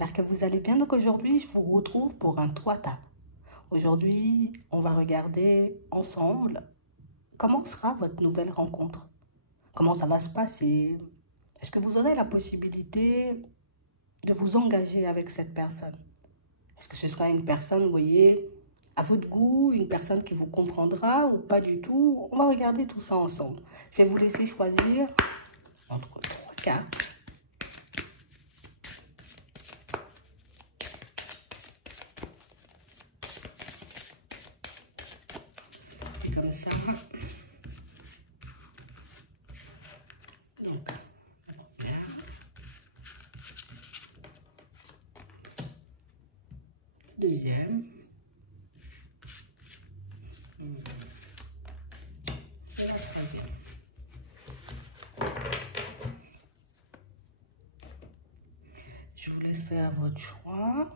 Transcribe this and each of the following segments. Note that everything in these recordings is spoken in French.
j'espère que vous allez bien. Donc aujourd'hui, je vous retrouve pour un 3 tapes. Aujourd'hui, on va regarder ensemble comment sera votre nouvelle rencontre. Comment ça va se passer? Est-ce que vous aurez la possibilité de vous engager avec cette personne? Est-ce que ce sera une personne, vous voyez, à votre goût, une personne qui vous comprendra ou pas du tout? On va regarder tout ça ensemble. Je vais vous laisser choisir entre 3 cartes. Et comme ça, donc, la première, deuxième, et la troisième. Je vous laisse faire votre choix.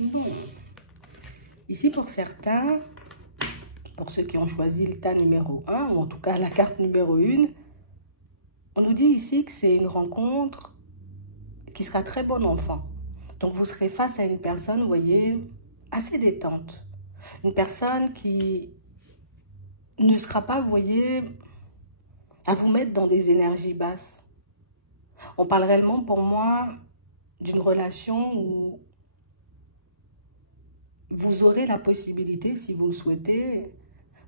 Bon. Ici, pour certains, pour ceux qui ont choisi le tas numéro 1, ou en tout cas la carte numéro 1, on nous dit ici que c'est une rencontre qui sera très bon enfant. Donc, vous serez face à une personne, vous voyez, assez détente. Une personne qui ne sera pas, vous voyez, à vous mettre dans des énergies basses. On parle réellement, pour moi, d'une relation où vous aurez la possibilité, si vous le souhaitez,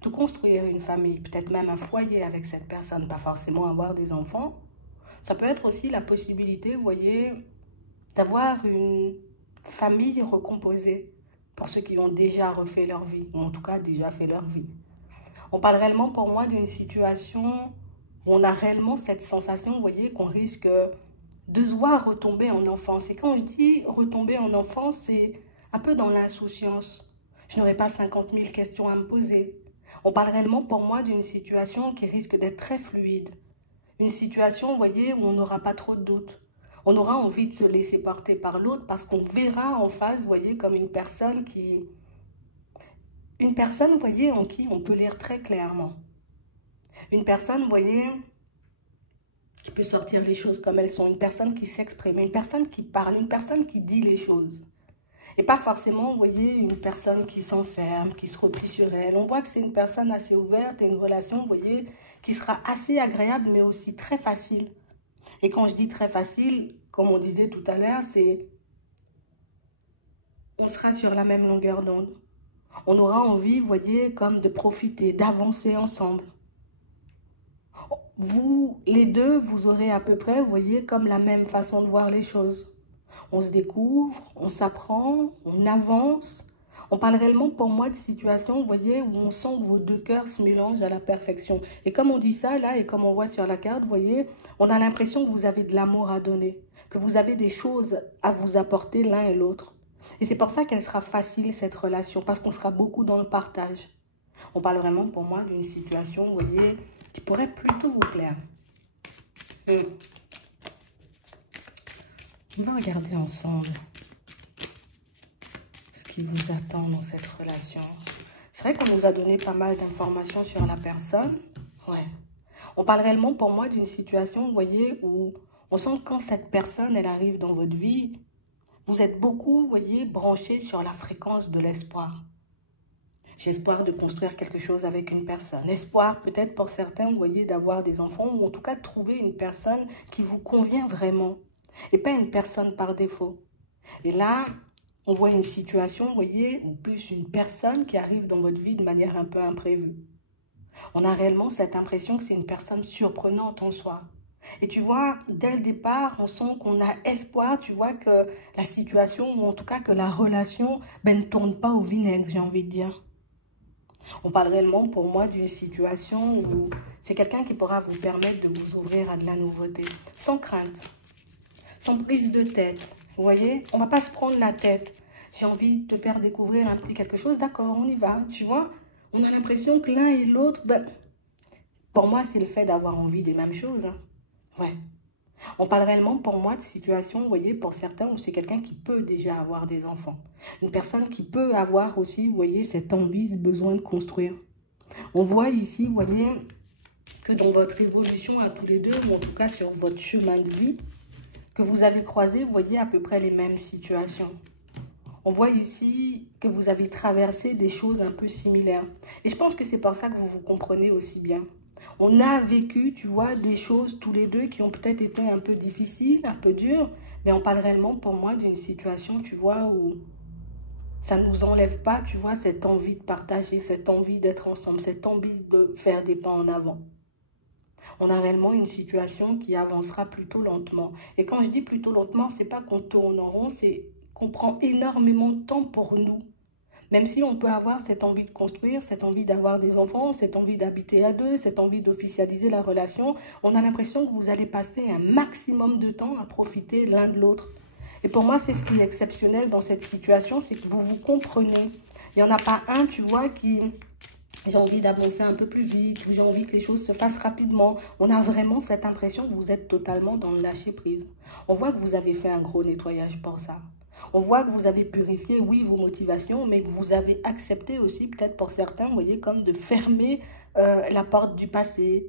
de construire une famille, peut-être même un foyer avec cette personne, pas forcément avoir des enfants. Ça peut être aussi la possibilité, vous voyez, d'avoir une famille recomposée pour ceux qui ont déjà refait leur vie, ou en tout cas déjà fait leur vie. On parle réellement pour moi d'une situation où on a réellement cette sensation, vous voyez, qu'on risque de se voir retomber en enfance. Et quand je dis retomber en enfance, c'est un peu dans l'insouciance. Je n'aurai pas 50 000 questions à me poser. On parle réellement pour moi d'une situation qui risque d'être très fluide. Une situation, vous voyez, où on n'aura pas trop de doutes. On aura envie de se laisser porter par l'autre parce qu'on verra en face, vous voyez, comme une personne qui... Une personne, vous voyez, en qui on peut lire très clairement. Une personne, vous voyez, qui peut sortir les choses comme elles sont. Une personne qui s'exprime, une personne qui parle, une personne qui dit les choses. Et pas forcément, vous voyez, une personne qui s'enferme, qui se replie sur elle. On voit que c'est une personne assez ouverte et une relation, vous voyez, qui sera assez agréable, mais aussi très facile. Et quand je dis très facile, comme on disait tout à l'heure, c'est... On sera sur la même longueur d'onde. On aura envie, vous voyez, comme de profiter, d'avancer ensemble. Vous, les deux, vous aurez à peu près, vous voyez, comme la même façon de voir les choses. On se découvre, on s'apprend, on avance. On parle réellement pour moi de situations, vous voyez, où on sent que vos deux cœurs se mélangent à la perfection. Et comme on dit ça, là, et comme on voit sur la carte, vous voyez, on a l'impression que vous avez de l'amour à donner, que vous avez des choses à vous apporter l'un et l'autre. Et c'est pour ça qu'elle sera facile, cette relation, parce qu'on sera beaucoup dans le partage. On parle vraiment pour moi d'une situation, vous voyez, qui pourrait plutôt vous plaire. On va regarder ensemble ce qui vous attend dans cette relation. C'est vrai qu'on nous a donné pas mal d'informations sur la personne. Ouais. On parle réellement pour moi d'une situation, vous voyez, où on sent que quand cette personne, elle arrive dans votre vie, vous êtes beaucoup, vous voyez, branchés sur la fréquence de l'espoir. J'ai espoir de construire quelque chose avec une personne. Espoir peut-être pour certains, vous voyez, d'avoir des enfants ou en tout cas de trouver une personne qui vous convient vraiment. Et pas une personne par défaut. Et là, on voit une situation, vous voyez, ou plus une personne qui arrive dans votre vie de manière un peu imprévue. On a réellement cette impression que c'est une personne surprenante en soi. Et tu vois, dès le départ, on sent qu'on a espoir, tu vois, que la situation, ou en tout cas que la relation, ne tourne pas au vinaigre, j'ai envie de dire. On parle réellement pour moi d'une situation où c'est quelqu'un qui pourra vous permettre de vous ouvrir à de la nouveauté, sans crainte. Sans prise de tête, vous voyez, on ne va pas se prendre la tête. J'ai envie de te faire découvrir un petit quelque chose, d'accord, on y va, tu vois. On a l'impression que l'un et l'autre, pour moi, c'est le fait d'avoir envie des mêmes choses. Hein. Ouais. On parle réellement pour moi de situation, vous voyez, pour certains, où c'est quelqu'un qui peut déjà avoir des enfants. Une personne qui peut avoir aussi, vous voyez, cette envie, ce besoin de construire. On voit ici, vous voyez, que dans votre évolution à tous les deux, ou en tout cas sur votre chemin de vie, que vous avez croisé, vous voyez, à peu près les mêmes situations. On voit ici que vous avez traversé des choses un peu similaires. Et je pense que c'est pour ça que vous vous comprenez aussi bien. On a vécu, tu vois, des choses tous les deux qui ont peut-être été un peu difficiles, un peu dures, mais on parle réellement pour moi d'une situation, tu vois, où ça ne nous enlève pas, tu vois, cette envie de partager, cette envie d'être ensemble, cette envie de faire des pas en avant. On a réellement une situation qui avancera plutôt lentement. Et quand je dis plutôt lentement, c'est pas qu'on tourne en rond, c'est qu'on prend énormément de temps pour nous. Même si on peut avoir cette envie de construire, cette envie d'avoir des enfants, cette envie d'habiter à deux, cette envie d'officialiser la relation, on a l'impression que vous allez passer un maximum de temps à profiter l'un de l'autre. Et pour moi, c'est ce qui est exceptionnel dans cette situation, c'est que vous vous comprenez. Il n'y en a pas un, tu vois, qui... J'ai envie d'avancer un peu plus vite, ou j'ai envie que les choses se fassent rapidement. On a vraiment cette impression que vous êtes totalement dans le lâcher-prise. On voit que vous avez fait un gros nettoyage pour ça. On voit que vous avez purifié, oui, vos motivations, mais que vous avez accepté aussi, peut-être pour certains, vous voyez, comme de fermer la porte du passé.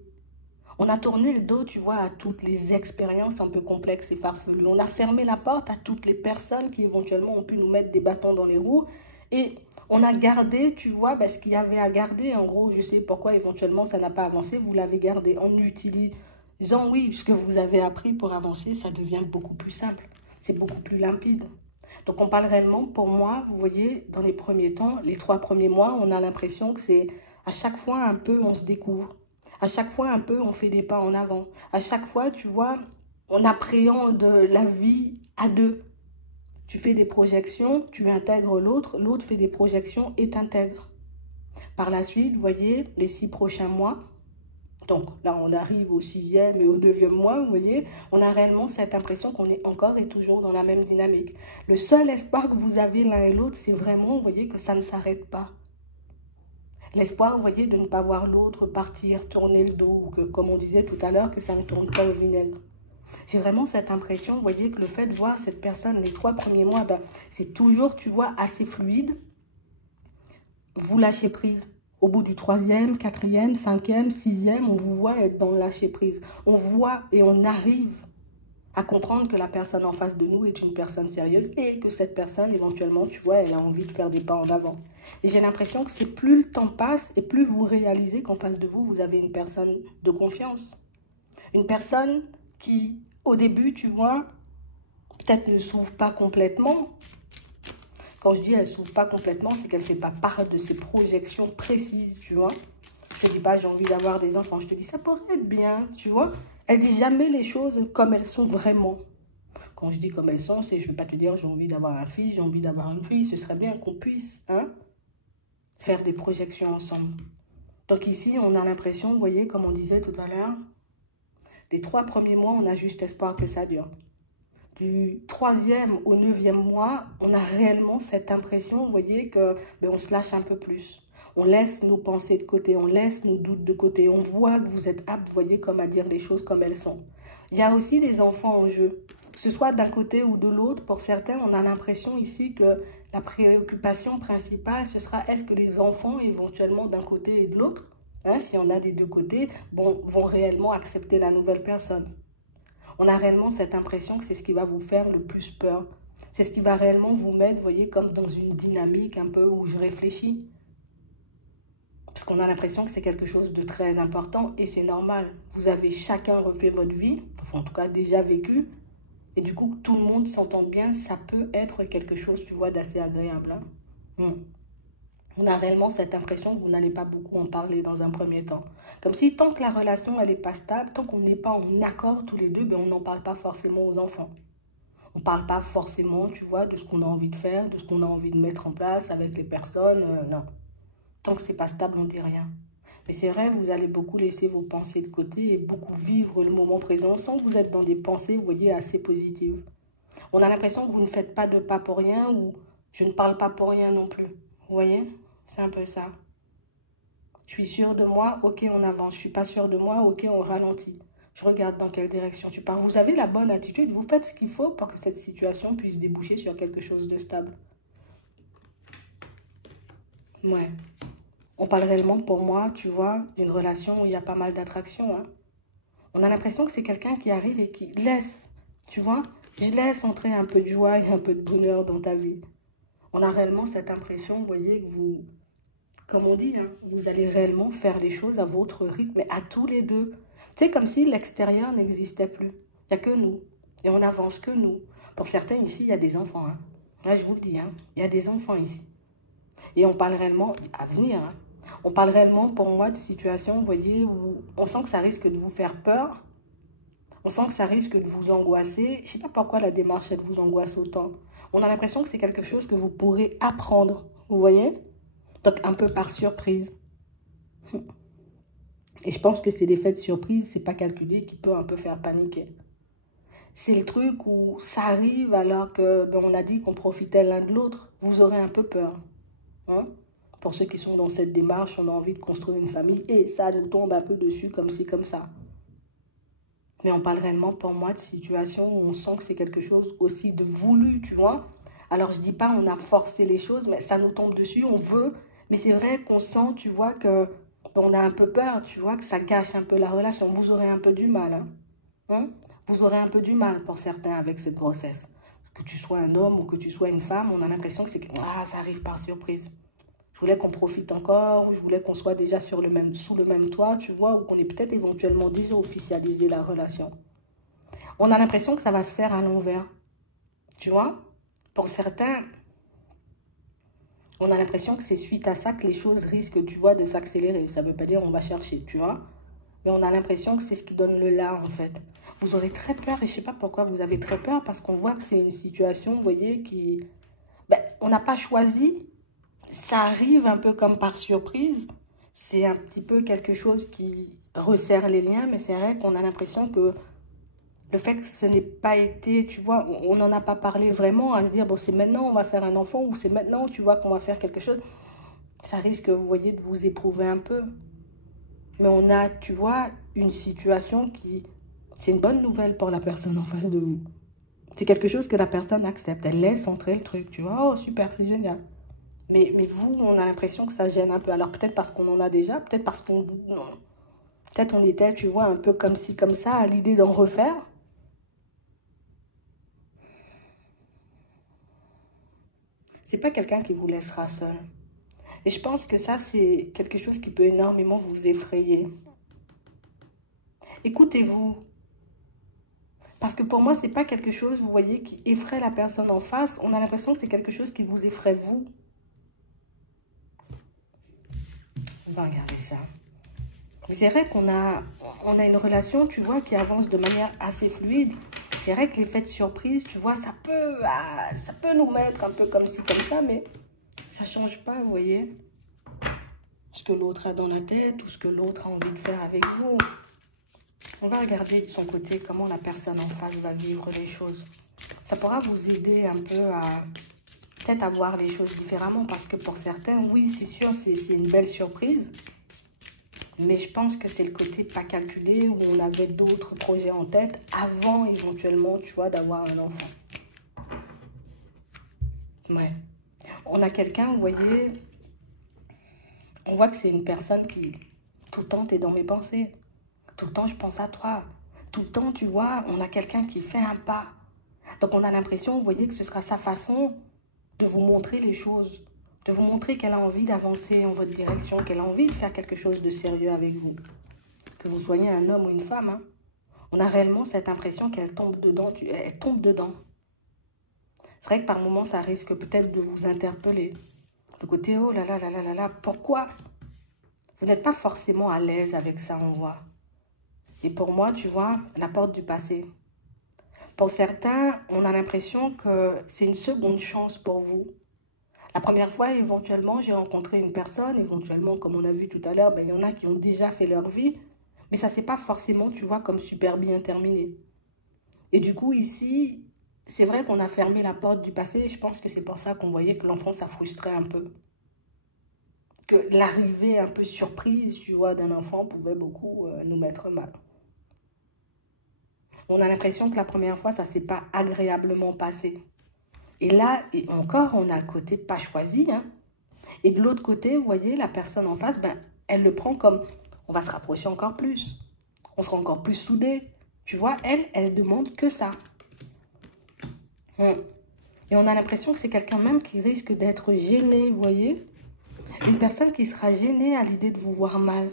On a tourné le dos, tu vois, à toutes les expériences un peu complexes et farfelues. On a fermé la porte à toutes les personnes qui éventuellement ont pu nous mettre des bâtons dans les roues. Et on a gardé, tu vois, ce qu'il y avait à garder. En gros, je sais pourquoi éventuellement ça n'a pas avancé. Vous l'avez gardé en utilisant, oui, ce que vous avez appris pour avancer, ça devient beaucoup plus simple. C'est beaucoup plus limpide. Donc, on parle réellement, pour moi, vous voyez, dans les premiers temps, les 3 premiers mois, on a l'impression que c'est à chaque fois un peu, on se découvre. À chaque fois, un peu, on fait des pas en avant. À chaque fois, tu vois, on appréhende la vie à deux. Tu fais des projections, tu intègres l'autre, l'autre fait des projections et t'intègre. Par la suite, vous voyez, les 6 prochains mois, donc là, on arrive au 6e et au 9e mois, vous voyez, on a réellement cette impression qu'on est encore et toujours dans la même dynamique. Le seul espoir que vous avez l'un et l'autre, c'est vraiment, vous voyez, que ça ne s'arrête pas. L'espoir, vous voyez, de ne pas voir l'autre partir, tourner le dos, ou que, comme on disait tout à l'heure, que ça ne tourne pas au vinaigre. J'ai vraiment cette impression, vous voyez, que le fait de voir cette personne les 3 premiers mois, c'est toujours, tu vois, assez fluide. Vous lâchez prise. Au bout du 3e, 4e, 5e, 6e, on vous voit être dans le lâcher prise. On voit et on arrive à comprendre que la personne en face de nous est une personne sérieuse et que cette personne, éventuellement, tu vois, elle a envie de faire des pas en avant. Et j'ai l'impression que c'est plus le temps passe et plus vous réalisez qu'en face de vous, vous avez une personne de confiance. Une personne qui, au début, tu vois, peut-être ne s'ouvre pas complètement. Quand je dis elle ne s'ouvre pas complètement, c'est qu'elle ne fait pas part de ses projections précises, tu vois. Je te dis pas j'ai envie d'avoir des enfants, je te dis ça pourrait être bien, tu vois. Elle dit jamais les choses comme elles sont vraiment. Quand je dis comme elles sont, c'est je ne vais pas te dire j'ai envie d'avoir un fils, j'ai envie d'avoir une fille. Ce serait bien qu'on puisse faire des projections ensemble. Donc ici, on a l'impression, vous voyez, comme on disait tout à l'heure, les 3 premiers mois, on a juste espoir que ça dure. Du 3e au 9e mois, on a réellement cette impression, vous voyez, que on se lâche un peu plus. On laisse nos pensées de côté, on laisse nos doutes de côté. On voit que vous êtes apte, vous voyez, comme à dire les choses comme elles sont. Il y a aussi des enfants en jeu. Que ce soit d'un côté ou de l'autre, pour certains, on a l'impression ici que la préoccupation principale, ce sera est-ce que les enfants, éventuellement d'un côté et de l'autre, s'il y en a des deux côtés, vont réellement accepter la nouvelle personne. On a réellement cette impression que c'est ce qui va vous faire le plus peur. C'est ce qui va réellement vous mettre, vous voyez, comme dans une dynamique un peu où je réfléchis. Parce qu'on a l'impression que c'est quelque chose de très important et c'est normal. Vous avez chacun refait votre vie, enfin en tout cas déjà vécu. Et du coup, tout le monde s'entend bien, ça peut être quelque chose, tu vois, d'assez agréable. On a réellement cette impression que vous n'allez pas beaucoup en parler dans un premier temps. Comme si tant que la relation, elle n'est pas stable, tant qu'on n'est pas en accord tous les deux, on n'en parle pas forcément aux enfants. On ne parle pas forcément, tu vois, de ce qu'on a envie de faire, de ce qu'on a envie de mettre en place avec les personnes, non. Tant que ce n'est pas stable, on ne dit rien. Mais c'est vrai, vous allez beaucoup laisser vos pensées de côté et beaucoup vivre le moment présent sans que vous êtes dans des pensées, vous voyez, assez positives. On a l'impression que vous ne faites pas de pas pour rien ou je ne parle pas pour rien non plus. Vous voyez? C'est un peu ça. Je suis sûre de moi, ok, on avance. Je ne suis pas sûre de moi, ok, on ralentit. Je regarde dans quelle direction tu pars. Vous avez la bonne attitude, vous faites ce qu'il faut pour que cette situation puisse déboucher sur quelque chose de stable. Ouais. On parle réellement, pour moi, tu vois, d'une relation où il y a pas mal d'attraction, hein. On a l'impression que c'est quelqu'un qui arrive et qui laisse, tu vois, je laisse entrer un peu de joie et un peu de bonheur dans ta vie. On a réellement cette impression, vous voyez, que vous, comme on dit, hein, vous allez réellement faire les choses à votre rythme, mais à tous les deux. C'est comme si l'extérieur n'existait plus. Il n'y a que nous. Et on n'avance que nous. Pour certains ici, il y a des enfants, hein. Là, je vous le dis, hein, il y a des enfants ici. Et on parle réellement, à venir, hein, on parle réellement pour moi de situations, vous voyez, où on sent que ça risque de vous faire peur. On sent que ça risque de vous angoisser. Je ne sais pas pourquoi la démarche, elle vous angoisse autant. On a l'impression que c'est quelque chose que vous pourrez apprendre, vous voyez? Donc, un peu par surprise. Et je pense que c'est l'effet de surprise, c'est pas calculé, qui peut un peu faire paniquer. C'est le truc où ça arrive alors que on a dit qu'on profitait l'un de l'autre. Vous aurez un peu peur. Hein? Pour ceux qui sont dans cette démarche, on a envie de construire une famille et ça nous tombe un peu dessus comme ci, comme ça. Mais on parle réellement pour moi de situations où on sent que c'est quelque chose aussi de voulu, tu vois. Alors je dis pas on a forcé les choses, mais ça nous tombe dessus, on veut. Mais c'est vrai qu'on sent, tu vois, que on a un peu peur, tu vois, que ça gâche un peu la relation. Vous aurez un peu du mal, hein. Hein? Vous aurez un peu du mal pour certains avec cette grossesse. Que tu sois un homme ou que tu sois une femme, on a l'impression que c'est que ça arrive par surprise. Je voulais qu'on profite encore, je voulais qu'on soit déjà sous le même toit, tu vois, ou qu'on ait peut-être éventuellement déjà officialisé la relation. On a l'impression que ça va se faire à l'envers, tu vois. Pour certains, on a l'impression que c'est suite à ça que les choses risquent, tu vois, de s'accélérer. Ça ne veut pas dire on va chercher, tu vois. Mais on a l'impression que c'est ce qui donne le là, en fait. Vous aurez très peur, et je ne sais pas pourquoi vous avez très peur, parce qu'on voit que c'est une situation, vous voyez, qui... on n'a pas choisi. Ça arrive un peu comme par surprise. C'est un petit peu quelque chose qui resserre les liens, mais c'est vrai qu'on a l'impression que le fait que ce n'ait pas été, tu vois, on n'en a pas parlé vraiment, à se dire, bon, c'est maintenant on va faire un enfant, ou c'est maintenant, tu vois, qu'on va faire quelque chose. Ça risque, vous voyez, de vous éprouver un peu. Mais on a, tu vois, une situation qui... C'est une bonne nouvelle pour la personne en face de vous. C'est quelque chose que la personne accepte. Elle laisse entrer le truc, tu vois. Oh, super, c'est génial. Mais vous, on a l'impression que ça gêne un peu. Alors peut-être parce qu'on en a déjà, peut-être parce qu'on... Peut-être on était, tu vois, un peu comme ci, comme ça, à l'idée d'en refaire. C'est pas quelqu'un qui vous laissera seul. Et je pense que ça, c'est quelque chose qui peut énormément vous effrayer. Écoutez-vous. Parce que pour moi, c'est pas quelque chose, vous voyez, qui effraie la personne en face. On a l'impression que c'est quelque chose qui vous effraie vous. On va regarder ça. C'est vrai on a une relation, tu vois, qui avance de manière assez fluide. C'est vrai que l'effet de surprise, tu vois, ça peut nous mettre un peu comme ci, comme ça, mais ça ne change pas, vous voyez, ce que l'autre a dans la tête ou ce que l'autre a envie de faire avec vous. On va regarder de son côté comment la personne en face va vivre les choses. Ça pourra vous aider un peu à peut-être à voir les choses différemment, parce que pour certains, oui, c'est sûr, c'est une belle surprise. Mais je pense que c'est le côté pas calculé où on avait d'autres projets en tête avant éventuellement, tu vois, d'avoir un enfant. Ouais. On a quelqu'un, vous voyez, on voit que c'est une personne qui, tout le temps, t'es dans mes pensées. Tout le temps, je pense à toi. Tout le temps, tu vois, on a quelqu'un qui fait un pas. Donc, on a l'impression, vous voyez, que ce sera sa façon de vous montrer les choses. De vous montrer qu'elle a envie d'avancer en votre direction, qu'elle a envie de faire quelque chose de sérieux avec vous. Que vous soyez un homme ou une femme, hein. On a réellement cette impression qu'elle tombe dedans. Elle tombe dedans. C'est vrai que par moments, ça risque peut-être de vous interpeller. Le côté, oh là là là là là là, pourquoi? Vous n'êtes pas forcément à l'aise avec ça, on voit. Et pour moi, tu vois, la porte du passé. Pour certains, on a l'impression que c'est une seconde chance pour vous. La première fois, éventuellement, j'ai rencontré une personne, éventuellement, comme on a vu tout à l'heure, il y en a qui ont déjà fait leur vie, mais ça ne s'est pas forcément, tu vois, comme super bien terminé. Et du coup, ici, c'est vrai qu'on a fermé la porte du passé, et je pense que c'est pour ça qu'on voyait que l'enfant, ça frustrait un peu. Que l'arrivée un peu surprise, tu vois, d'un enfant pouvait beaucoup nous mettre mal. On a l'impression que la première fois, ça ne s'est pas agréablement passé. Et là, et encore, on a le côté pas choisi, hein. Et de l'autre côté, vous voyez, la personne en face, ben, elle le prend comme, on va se rapprocher encore plus. On sera encore plus soudés. Tu vois, elle demande que ça. Et on a l'impression que c'est quelqu'un même qui risque d'être gêné, vous voyez. Une personne qui sera gênée à l'idée de vous voir mal.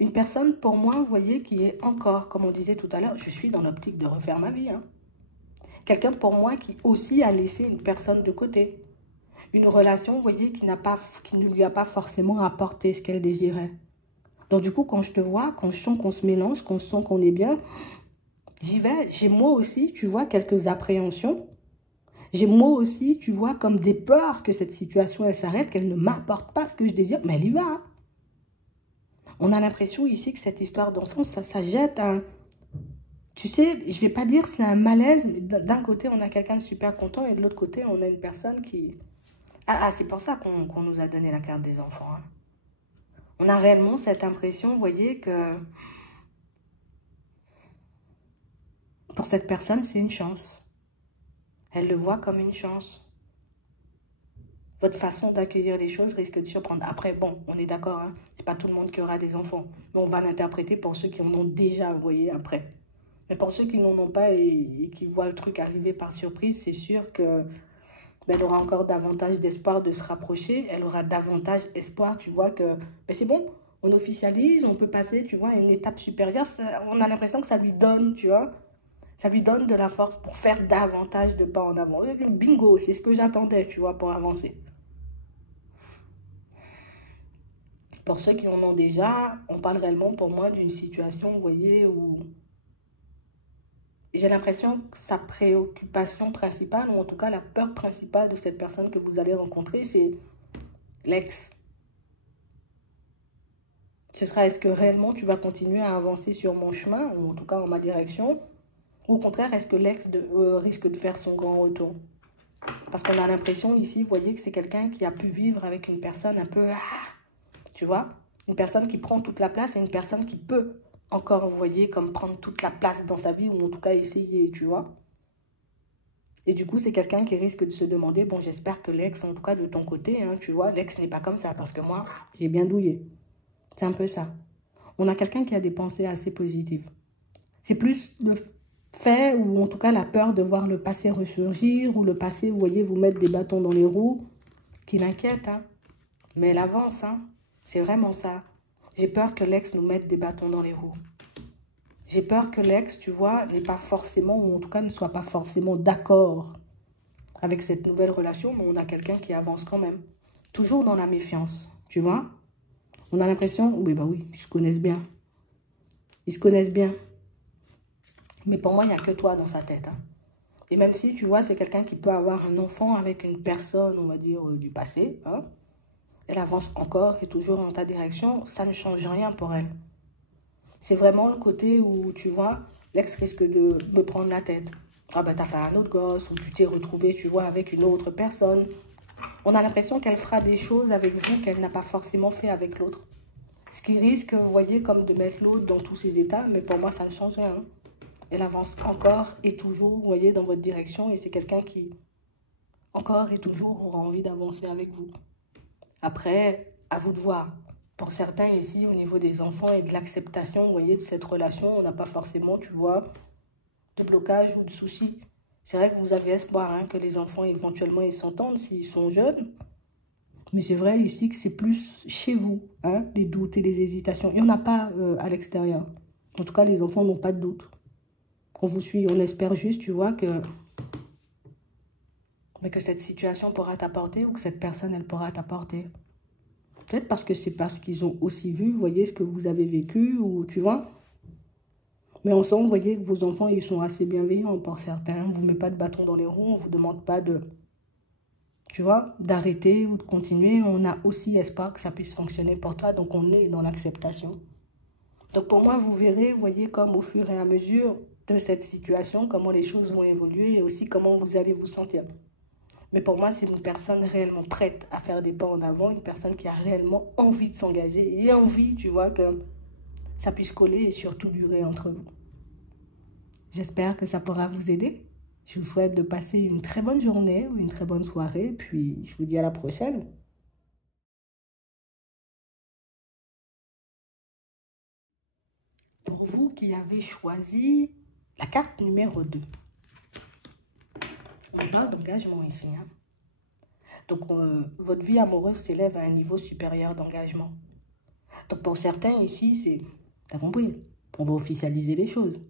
Une personne, pour moi, vous voyez, qui est encore, comme on disait tout à l'heure, je suis dans l'optique de refaire ma vie. Hein. Quelqu'un, pour moi, qui aussi a laissé une personne de côté. Une relation, vous voyez, qui ne lui a pas forcément apporté ce qu'elle désirait. Donc, du coup, quand je te vois, quand je sens qu'on se mélange, qu'on sent qu'on est bien, j'y vais. J'ai moi aussi, tu vois, quelques appréhensions. J'ai moi aussi, tu vois, comme des peurs que cette situation, elle s'arrête, qu'elle ne m'apporte pas ce que je désire, mais elle y va. Hein. On a l'impression ici que cette histoire d'enfant, ça jette un... Tu sais, je ne vais pas dire c'est un malaise, mais d'un côté, on a quelqu'un de super content et de l'autre côté, on a une personne qui... c'est pour ça qu'on nous a donné la carte des enfants. Hein. On a réellement cette impression, vous voyez, que pour cette personne, c'est une chance. Elle le voit comme une chance. Votre façon d'accueillir les choses risque de surprendre. Après, bon, on est d'accord, hein, c'est pas tout le monde qui aura des enfants. Mais on va l'interpréter pour ceux qui en ont déjà, vous voyez, après. Mais pour ceux qui n'en ont pas et qui voient le truc arriver par surprise, c'est sûr que ben, elle aura encore davantage d'espoir de se rapprocher. Elle aura davantage espoir, tu vois, que ben, c'est bon, on officialise, on peut passer, tu vois, à une étape supérieure. On a l'impression que ça lui donne, tu vois, ça lui donne de la force pour faire davantage de pas en avant. Bingo, c'est ce que j'attendais, tu vois, pour avancer. Pour ceux qui en ont déjà, on parle réellement pour moi d'une situation, vous voyez, où j'ai l'impression que sa préoccupation principale, ou en tout cas la peur principale de cette personne que vous allez rencontrer, c'est l'ex. Ce sera, est-ce que réellement tu vas continuer à avancer sur mon chemin, ou en tout cas en ma direction, ou au contraire, est-ce que l'ex risque de faire son grand retour? Parce qu'on a l'impression ici, vous voyez, que c'est quelqu'un qui a pu vivre avec une personne un peu... tu vois, une personne qui prend toute la place et une personne qui peut encore, vous voyez, comme prendre toute la place dans sa vie, ou en tout cas essayer, tu vois. Et du coup, c'est quelqu'un qui risque de se demander, bon, j'espère que l'ex, en tout cas de ton côté, hein, tu vois, l'ex n'est pas comme ça, parce que moi, j'ai bien douillé. C'est un peu ça. On a quelqu'un qui a des pensées assez positives. C'est plus le fait, ou en tout cas la peur de voir le passé ressurgir, ou le passé, vous voyez, vous mettre des bâtons dans les roues, qui l'inquiète, hein. Mais elle avance, hein. C'est vraiment ça. J'ai peur que l'ex nous mette des bâtons dans les roues. J'ai peur que l'ex, tu vois, n'est pas forcément, ou en tout cas ne soit pas forcément d'accord avec cette nouvelle relation, mais on a quelqu'un qui avance quand même. Toujours dans la méfiance, tu vois. On a l'impression, oui, bah oui, ils se connaissent bien. Ils se connaissent bien. Mais pour moi, il n'y a que toi dans sa tête. Hein. Et même si, tu vois, c'est quelqu'un qui peut avoir un enfant avec une personne, on va dire, du passé, hein, elle avance encore et toujours dans ta direction, ça ne change rien pour elle. C'est vraiment le côté où, tu vois, l'ex risque de me prendre la tête. Ah ben, t'as fait un autre gosse, ou tu t'es retrouvé, tu vois, avec une autre personne. On a l'impression qu'elle fera des choses avec vous qu'elle n'a pas forcément fait avec l'autre. Ce qui risque, vous voyez, comme de mettre l'autre dans tous ses états, mais pour moi, ça ne change rien. Elle avance encore et toujours, vous voyez, dans votre direction, et c'est quelqu'un qui, encore et toujours, aura envie d'avancer avec vous. Après, à vous de voir. Pour certains ici, au niveau des enfants et de l'acceptation, vous voyez, de cette relation, on n'a pas forcément, tu vois, de blocage ou de soucis. C'est vrai que vous avez espoir hein, que les enfants, éventuellement, ils s'entendent s'ils sont jeunes. Mais c'est vrai ici que c'est plus chez vous, hein, les doutes et les hésitations. Il n'y en a pas à l'extérieur. En tout cas, les enfants n'ont pas de doute. On vous suit, on espère juste, tu vois, que cette situation pourra t'apporter ou que cette personne, elle pourra t'apporter. Peut-être parce que c'est parce qu'ils ont aussi vu, vous voyez, ce que vous avez vécu, ou tu vois. Mais on sent, vous voyez, que vos enfants, ils sont assez bienveillants pour certains. On ne vous met pas de bâton dans les roues, on ne vous demande pas de, tu vois, d'arrêter ou de continuer. On a aussi espoir que ça puisse fonctionner pour toi, donc on est dans l'acceptation. Donc pour moi, vous verrez, vous voyez, comme au fur et à mesure de cette situation, comment les choses vont évoluer et aussi comment vous allez vous sentir. Mais pour moi, c'est une personne réellement prête à faire des pas en avant, une personne qui a réellement envie de s'engager et envie, tu vois, que ça puisse coller et surtout durer entre vous. J'espère que ça pourra vous aider. Je vous souhaite de passer une très bonne journée ou une très bonne soirée, puis je vous dis à la prochaine. Pour vous qui avez choisi la carte numéro 2. On parle d'engagement ici. Hein? Donc, votre vie amoureuse s'élève à un niveau supérieur d'engagement. Donc, pour certains ici, c'est... T'as compris? On va officialiser les choses.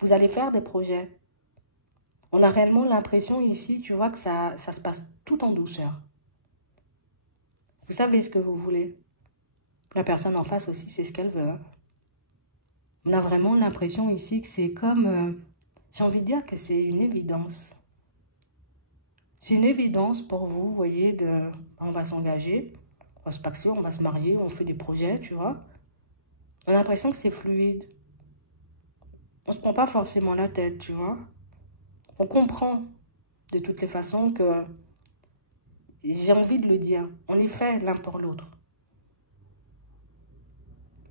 Vous allez faire des projets. On a réellement l'impression ici, tu vois, que ça se passe tout en douceur. Vous savez ce que vous voulez. La personne en face aussi, c'est ce qu'elle veut. Hein? On a vraiment l'impression ici que c'est comme... j'ai envie de dire que c'est une évidence. C'est une évidence pour vous, vous voyez, on va s'engager, on va se paxer, on va se marier, on fait des projets, tu vois. On a l'impression que c'est fluide. On ne se prend pas forcément la tête, tu vois. On comprend de toutes les façons que, j'ai envie de le dire, on est fait l'un pour l'autre.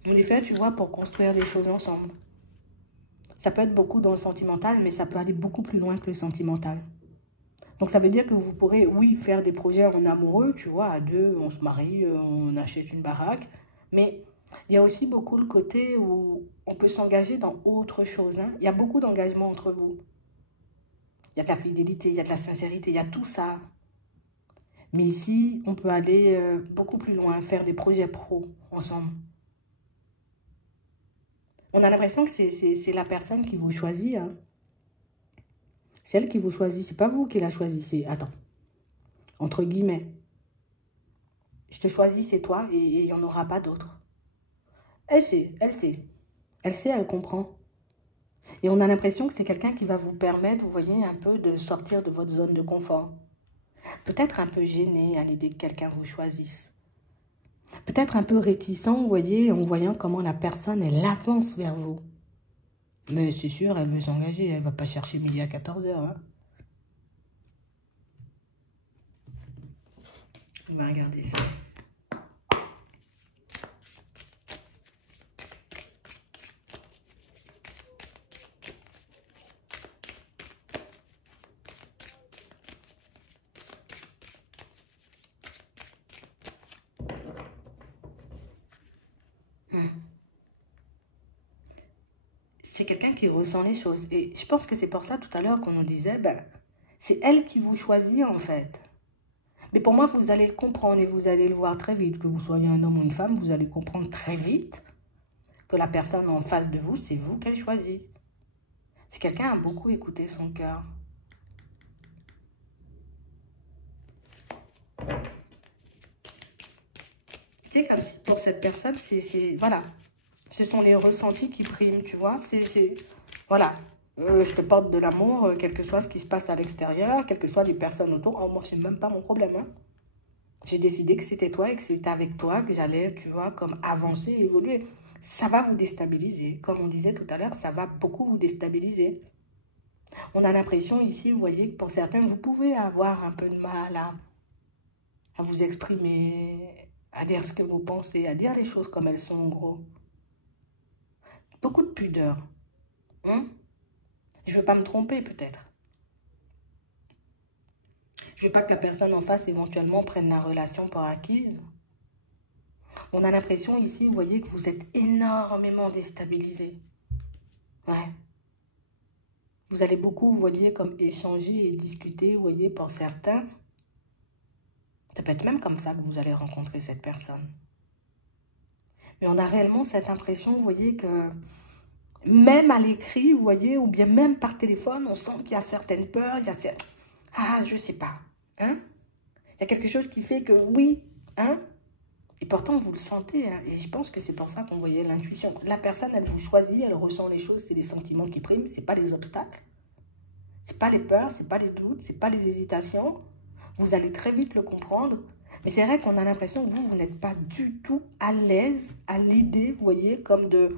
On est fait, tu vois, pour construire des choses ensemble. Ça peut être beaucoup dans le sentimental, mais ça peut aller beaucoup plus loin que le sentimental. Donc, ça veut dire que vous pourrez, oui, faire des projets en amoureux, tu vois, à deux, on se marie, on achète une baraque. Mais il y a aussi beaucoup le côté où on peut s'engager dans autre chose. Hein. Il y a beaucoup d'engagement entre vous. Il y a de la fidélité, il y a de la sincérité, il y a tout ça. Mais ici, on peut aller beaucoup plus loin, faire des projets pro ensemble. On a l'impression que c'est la personne qui vous choisit. Hein. C'est elle qui vous choisit, c'est pas vous qui la choisissez. Attends, entre guillemets. Je te choisis, c'est toi, et il n'y en aura pas d'autre. Elle sait, elle sait. Elle sait, elle comprend. Et on a l'impression que c'est quelqu'un qui va vous permettre, vous voyez, un peu de sortir de votre zone de confort. Peut-être un peu gêné à l'idée que quelqu'un vous choisisse. Peut-être un peu réticent, vous voyez, en voyant comment la personne, elle avance vers vous. Mais c'est sûr, elle veut s'engager, elle ne va pas chercher midi à 14 h. Hein. On va regarder ça. C'est quelqu'un qui ressent les choses. Et je pense que c'est pour ça tout à l'heure qu'on nous disait, ben, c'est elle qui vous choisit en fait. Mais pour moi, vous allez le comprendre et vous allez le voir très vite. Que vous soyez un homme ou une femme, vous allez comprendre très vite que la personne en face de vous, c'est vous qu'elle choisit. C'est quelqu'un qui a beaucoup écouté son cœur. C'est comme si pour cette personne, voilà. Ce sont les ressentis qui priment, tu vois. Voilà. Je te porte de l'amour, quel que soit ce qui se passe à l'extérieur, quelles que soient les personnes autour. Oh, moi, c'est même pas mon problème. Hein. J'ai décidé que c'était toi et que c'était avec toi que j'allais, tu vois, comme avancer, évoluer. Ça va vous déstabiliser. Comme on disait tout à l'heure, ça va beaucoup vous déstabiliser. On a l'impression ici, vous voyez, que pour certains, vous pouvez avoir un peu de mal à vous exprimer, à dire ce que vous pensez, à dire les choses comme elles sont, en gros. Beaucoup de pudeur. Hein? Je ne veux pas me tromper, peut-être. Je ne veux pas que la personne en face, éventuellement, prenne la relation pour acquise. On a l'impression ici, vous voyez, que vous êtes énormément déstabilisé. Ouais. Vous allez beaucoup, vous voyez, comme échanger et discuter, vous voyez, pour certains. Ça peut être même comme ça que vous allez rencontrer cette personne. Mais on a réellement cette impression, vous voyez, que même à l'écrit, vous voyez, ou bien même par téléphone, on sent qu'il y a certaines peurs, il y a certaines... Ah, je sais pas. Hein? Il y a quelque chose qui fait que oui, hein? Et pourtant, vous le sentez. Hein? Et je pense que c'est pour ça qu'on voyait l'intuition. La personne, elle vous choisit, elle ressent les choses, c'est les sentiments qui priment, c'est pas les obstacles. C'est pas les peurs, c'est pas les doutes, c'est pas les hésitations. Vous allez très vite le comprendre. Mais c'est vrai qu'on a l'impression que vous n'êtes pas du tout à l'aise à l'idée, vous voyez, comme de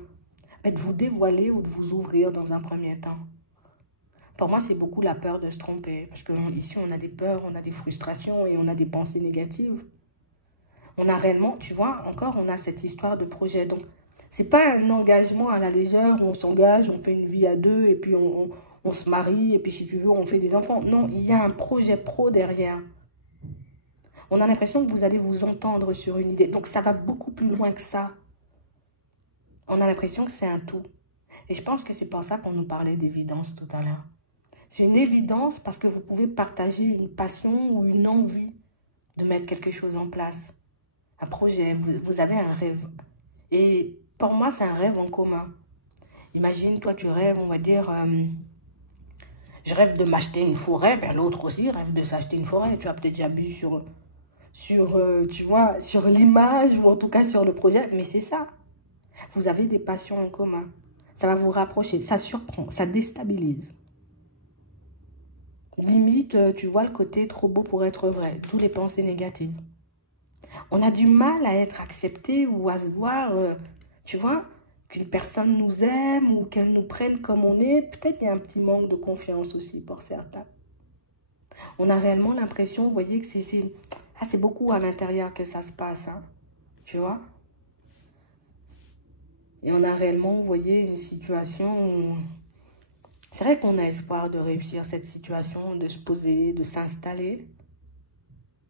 vous dévoiler ou de vous ouvrir dans un premier temps. Pour moi, c'est beaucoup la peur de se tromper. Parce qu'ici, on a des peurs, on a des frustrations et on a des pensées négatives. On a réellement, tu vois, encore, on a cette histoire de projet. Donc, c'est pas un engagement à la légère où on s'engage, on fait une vie à deux et puis on se marie et puis si tu veux, on fait des enfants. Non, il y a un projet pro derrière. On a l'impression que vous allez vous entendre sur une idée. Donc, ça va beaucoup plus loin que ça. On a l'impression que c'est un tout. Et je pense que c'est pour ça qu'on nous parlait d'évidence tout à l'heure. C'est une évidence parce que vous pouvez partager une passion ou une envie de mettre quelque chose en place. Un projet, vous avez un rêve. Et pour moi, c'est un rêve en commun. Imagine, toi, tu rêves, on va dire, je rêve de m'acheter une forêt, ben, l'autre aussi rêve de s'acheter une forêt. Tu as peut-être déjà vu tu vois, sur l'image ou en tout cas sur le projet, mais c'est ça. Vous avez des passions en commun. Ça va vous rapprocher, ça surprend, ça déstabilise. Limite, tu vois le côté trop beau pour être vrai, tous les pensées négatives. On a du mal à être accepté ou à se voir, tu vois, qu'une personne nous aime ou qu'elle nous prenne comme on est. Peut-être il y a un petit manque de confiance aussi pour certains. On a réellement l'impression, vous voyez, que c'est beaucoup à l'intérieur que ça se passe, hein, tu vois. Et on a réellement, vous voyez, une situation où c'est vrai qu'on a espoir de réussir cette situation, de se poser, de s'installer.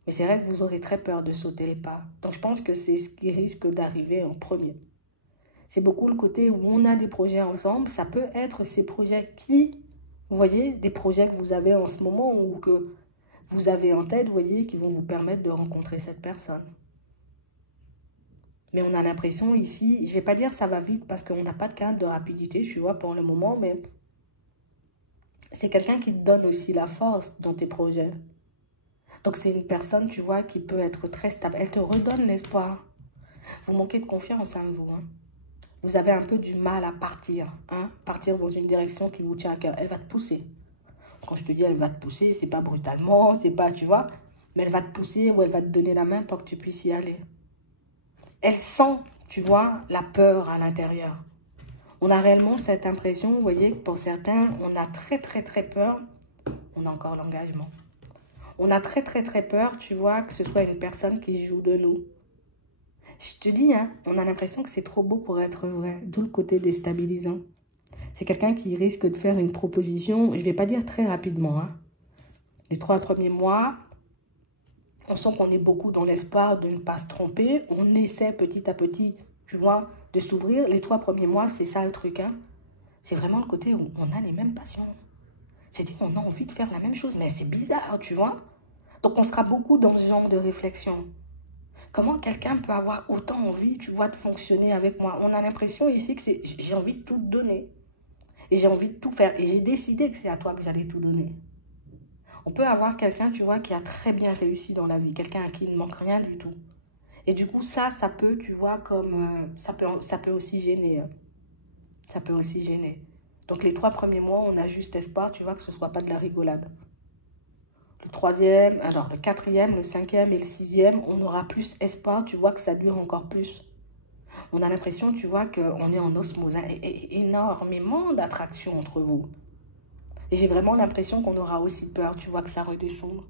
Mais c'est vrai que vous aurez très peur de sauter le pas. Donc je pense que c'est ce qui risque d'arriver en premier. C'est beaucoup le côté où on a des projets ensemble. Ça peut être ces projets vous voyez, des projets que vous avez en ce moment ou que vous avez en tête, vous voyez, qui vont vous permettre de rencontrer cette personne. Mais on a l'impression ici, je ne vais pas dire ça va vite parce qu'on n'a pas de cadre de rapidité, tu vois, pour le moment, mais c'est quelqu'un qui te donne aussi la force dans tes projets. Donc c'est une personne, tu vois, qui peut être très stable. Elle te redonne l'espoir. Vous manquez de confiance en vous, hein. Vous avez un peu du mal à partir, hein, partir dans une direction qui vous tient à cœur. Elle va te pousser. Quand je te dis elle va te pousser, c'est pas brutalement, c'est pas, tu vois, mais elle va te pousser ou elle va te donner la main pour que tu puisses y aller. Elle sent, tu vois, la peur à l'intérieur. On a réellement cette impression, vous voyez, que pour certains, on a très très très peur. On a encore l'engagement. On a très très très peur, tu vois, que ce soit une personne qui joue de nous. Je te dis, hein, on a l'impression que c'est trop beau pour être vrai, d'où le côté déstabilisant. C'est quelqu'un qui risque de faire une proposition, je ne vais pas dire très rapidement, hein. Les 3 premiers mois, on sent qu'on est beaucoup dans l'espoir de ne pas se tromper. On essaie petit à petit, tu vois, de s'ouvrir. Les 3 premiers mois, c'est ça le truc, hein. C'est vraiment le côté où on a les mêmes passions. C'est-à-dire qu'on a envie de faire la même chose, mais c'est bizarre, tu vois. Donc on sera beaucoup dans ce genre de réflexion. Comment quelqu'un peut avoir autant envie, tu vois, de fonctionner avec moi? On a l'impression ici que j'ai envie de tout donner. Et j'ai envie de tout faire. Et j'ai décidé que c'est à toi que j'allais tout donner. On peut avoir quelqu'un, tu vois, qui a très bien réussi dans la vie. Quelqu'un à qui il ne manque rien du tout. Et du coup, ça peut, tu vois, ça peut aussi gêner. Ça peut aussi gêner. Donc les 3 premiers mois, on a juste espoir, tu vois, que ce ne soit pas de la rigolade. Le 4e, le 5e et le 6e, on aura plus espoir, tu vois, que ça dure encore plus. On a l'impression, tu vois, qu'on est en osmose, hein, et énormément d'attraction entre vous. Et j'ai vraiment l'impression qu'on aura aussi peur, tu vois, que ça redescende.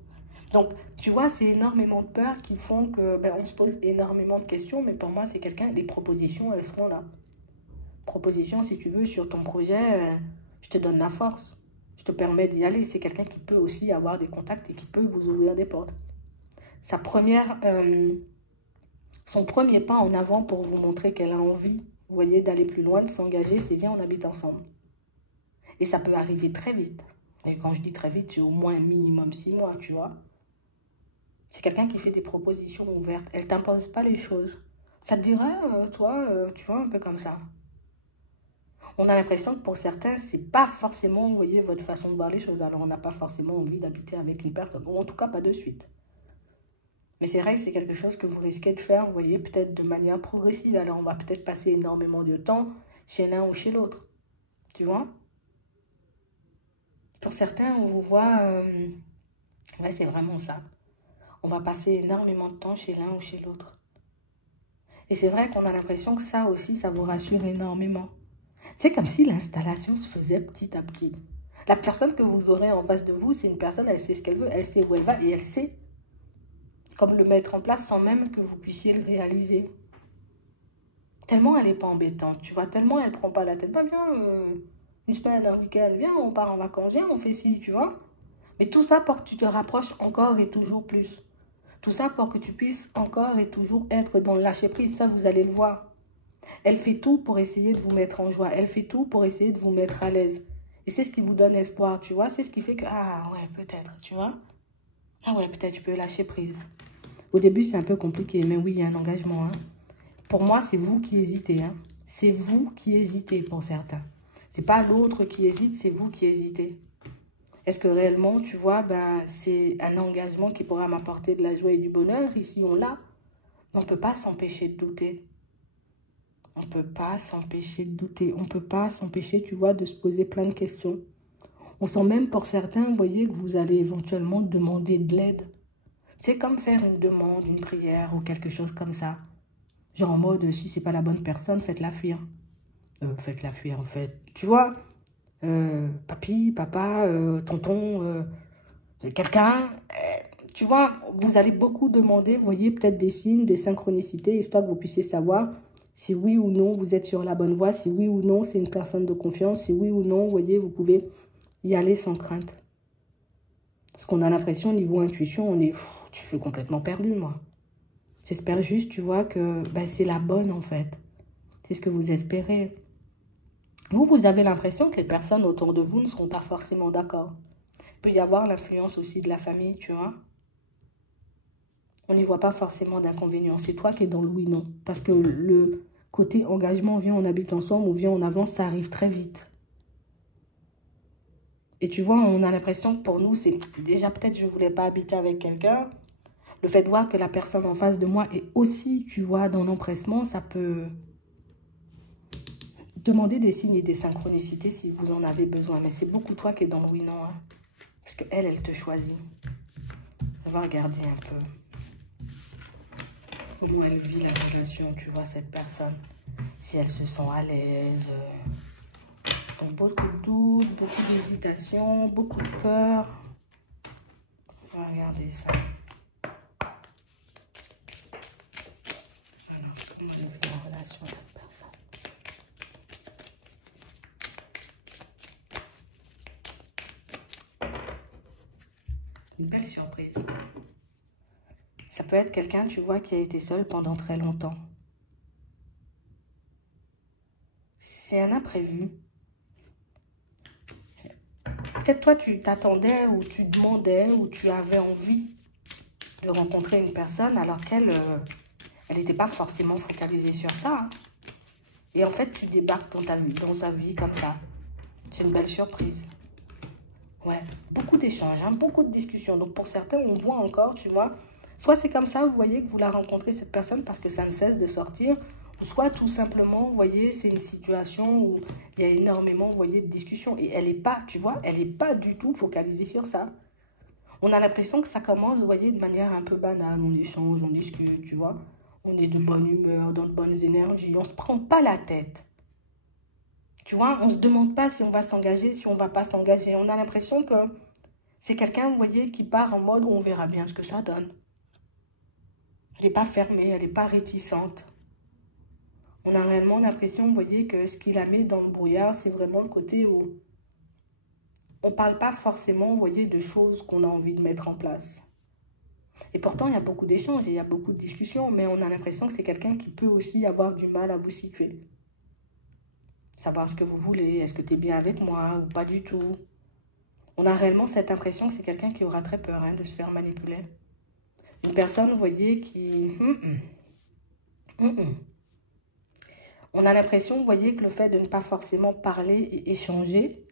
Donc, tu vois, c'est énormément de peurs qui font que, ben, on se pose énormément de questions, mais pour moi, c'est les propositions, elles seront là. Propositions, si tu veux, sur ton projet, je te donne la force. Je te permets d'y aller. C'est quelqu'un qui peut aussi avoir des contacts et qui peut vous ouvrir des portes. Son premier pas en avant pour vous montrer qu'elle a envie, vous voyez, d'aller plus loin, de s'engager, c'est viens, on habite ensemble. Et ça peut arriver très vite. Et quand je dis très vite, c'est au moins minimum 6 mois, tu vois. C'est quelqu'un qui fait des propositions ouvertes. Elle ne t'impose pas les choses. Ça te dirait, toi, tu vois, un peu comme ça. On a l'impression que pour certains, c'est pas forcément, vous voyez, votre façon de voir les choses. Alors, on n'a pas forcément envie d'habiter avec une personne. Ou en tout cas, pas de suite. Mais c'est vrai que c'est quelque chose que vous risquez de faire, vous voyez, peut-être de manière progressive. Alors, on va peut-être passer énormément de temps chez l'un ou chez l'autre. Tu vois? Pour certains, on vous voit... ouais, c'est vraiment ça. On va passer énormément de temps chez l'un ou chez l'autre. Et c'est vrai qu'on a l'impression que ça aussi, ça vous rassure énormément. C'est comme si l'installation se faisait petit à petit. La personne que vous aurez en face de vous, c'est une personne, elle sait ce qu'elle veut, elle sait où elle va et elle sait comme le mettre en place sans même que vous puissiez le réaliser. Tellement elle n'est pas embêtante, tu vois, tellement elle ne prend pas la tête. Bah viens, une semaine, un week-end, viens, on part en vacances, viens, on fait ci, tu vois. Mais tout ça pour que tu te rapproches encore et toujours plus. Tout ça pour que tu puisses encore et toujours être dans le lâcher-prise, ça vous allez le voir. Elle fait tout pour essayer de vous mettre en joie. Elle fait tout pour essayer de vous mettre à l'aise. Et c'est ce qui vous donne espoir, tu vois. C'est ce qui fait que, ah ouais, peut-être, tu vois. Ah ouais, peut-être je peux lâcher prise. Au début, c'est un peu compliqué, mais oui, il y a un engagement. Hein. Pour moi, c'est vous qui hésitez. Hein. C'est vous qui hésitez pour certains. C'est pas l'autre qui hésite, c'est vous qui hésitez. Est-ce que réellement, tu vois, ben, c'est un engagement qui pourra m'apporter de la joie et du bonheur? Ici, on l'a. On ne peut pas s'empêcher de douter. On ne peut pas s'empêcher de douter. On ne peut pas s'empêcher, tu vois, de se poser plein de questions. On sent même pour certains, vous voyez, que vous allez éventuellement demander de l'aide. C'est comme faire une demande, une prière ou quelque chose comme ça. Genre en mode, si c'est pas la bonne personne, faites-la fuir. Faites-la fuir, en fait. Tu vois, papy, papa, tonton, quelqu'un, tu vois, vous allez beaucoup demander, vous voyez, peut-être des signes, des synchronicités, histoire que vous puissiez savoir si oui ou non vous êtes sur la bonne voie, si oui ou non c'est une personne de confiance, si oui ou non, vous voyez, vous pouvez y aller sans crainte. Parce qu'on a l'impression, niveau intuition, on est, je suis complètement perdu, moi. J'espère juste, tu vois, que ben, c'est la bonne, en fait. C'est ce que vous espérez. Vous avez l'impression que les personnes autour de vous ne seront pas forcément d'accord. Il peut y avoir l'influence aussi de la famille, tu vois. On n'y voit pas forcément d'inconvénient. C'est toi qui es dans le oui-non. Parce que le côté engagement, viens, on habite ensemble ou viens, on avance, ça arrive très vite. Et tu vois, on a l'impression que pour nous, c'est déjà peut-être je ne voulais pas habiter avec quelqu'un. Le fait de voir que la personne en face de moi est aussi, tu vois, dans l'empressement, ça peut demander des signes et des synchronicités si vous en avez besoin. Mais c'est beaucoup toi qui es dans le oui-non. Hein, parce qu'elle, elle te choisit. On va regarder un peu comment elle vit la relation, tu vois, cette personne. Si elle se sent à l'aise. Donc, beaucoup de doutes, beaucoup d'hésitation, beaucoup de peur. On va regarder ça. Alors, comment elle vit la relation avec cette personne. Une belle surprise. Ça peut être quelqu'un, tu vois, qui a été seul pendant très longtemps. C'est un imprévu. Peut-être toi, tu t'attendais ou tu demandais ou tu avais envie de rencontrer une personne alors qu'elle elle n'était pas forcément focalisée sur ça. Hein. Et en fait, tu débarques dans sa vie comme ça. C'est une belle surprise. Ouais, beaucoup d'échanges, hein, beaucoup de discussions. Donc pour certains, on voit encore, tu vois, soit c'est comme ça, vous voyez que vous la rencontrez, cette personne, parce que ça ne cesse de sortir, ou soit tout simplement, vous voyez, c'est une situation où il y a énormément, vous voyez, de discussions. Et elle n'est pas, tu vois, elle n'est pas du tout focalisée sur ça. On a l'impression que ça commence, vous voyez, de manière un peu banale. On échange, on discute, tu vois. On est de bonne humeur, dans de bonnes énergies. On ne se prend pas la tête. Tu vois, on ne se demande pas si on va s'engager, si on ne va pas s'engager. On a l'impression que c'est quelqu'un, vous voyez, qui part en mode où on verra bien ce que ça donne. Elle n'est pas fermée, elle n'est pas réticente. On a réellement l'impression, vous voyez, que ce qui la met dans le brouillard, c'est vraiment le côté où on ne parle pas forcément, vous voyez, de choses qu'on a envie de mettre en place. Et pourtant, il y a beaucoup d'échanges, il y a beaucoup de discussions, mais on a l'impression que c'est quelqu'un qui peut aussi avoir du mal à vous situer. Savoir ce que vous voulez, est-ce que tu es bien avec moi ou pas du tout. On a réellement cette impression que c'est quelqu'un qui aura très peur de se faire manipuler. Une personne, vous voyez, qui... On a l'impression, vous voyez, que le fait de ne pas forcément parler et échanger,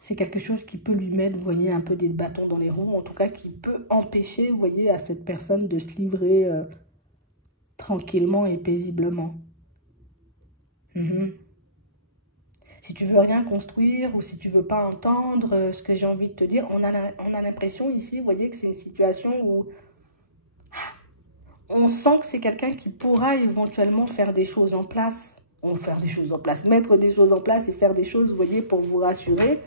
c'est quelque chose qui peut lui mettre, vous voyez, un peu des bâtons dans les roues. En tout cas, qui peut empêcher, vous voyez, à cette personne de se livrer tranquillement et paisiblement. Si tu veux rien construire ou si tu veux pas entendre ce que j'ai envie de te dire, on a l'impression ici, vous voyez, que c'est une situation où on sent que c'est quelqu'un qui pourra éventuellement faire des choses en place. Mettre des choses en place et faire des choses, vous voyez, pour vous rassurer.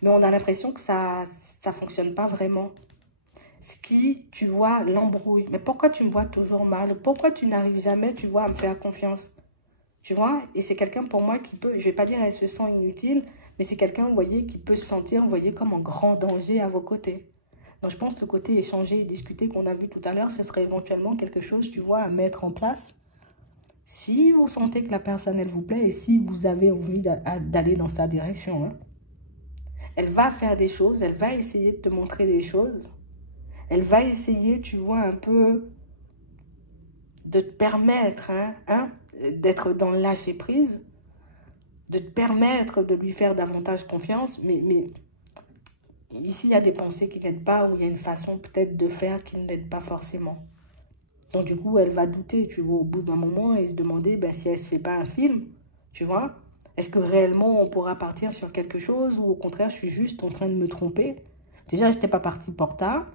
Mais on a l'impression que ça ne fonctionne pas vraiment. Ce qui, tu vois, l'embrouille. Mais pourquoi tu me vois toujours mal? Pourquoi tu n'arrives jamais, tu vois, à me faire confiance? Tu vois, et c'est quelqu'un pour moi qui peut, je ne vais pas dire elle se sent inutile, mais c'est quelqu'un, vous voyez, qui peut se sentir, vous voyez, comme en grand danger à vos côtés. Donc je pense que le côté échanger et discuter qu'on a vu tout à l'heure, ce serait éventuellement quelque chose, tu vois, à mettre en place Si vous sentez que la personne, elle vous plaît et si vous avez envie d'aller dans sa direction, hein, elle va faire des choses, elle va essayer de te montrer des choses. Elle va essayer, tu vois, un peu de te permettre d'être dans le lâcher-prise, de te permettre de lui faire davantage confiance. Mais ici, il y a des pensées qui n'aident pas ou il y a une façon peut-être de faire qui ne l'aide pas forcément. Donc, du coup, elle va douter, tu vois, au bout d'un moment et se demander si elle ne se fait pas un film, tu vois. Est-ce que réellement on pourra partir sur quelque chose ou au contraire, je suis juste en train de me tromper? Déjà, je n'étais pas partie pour tard.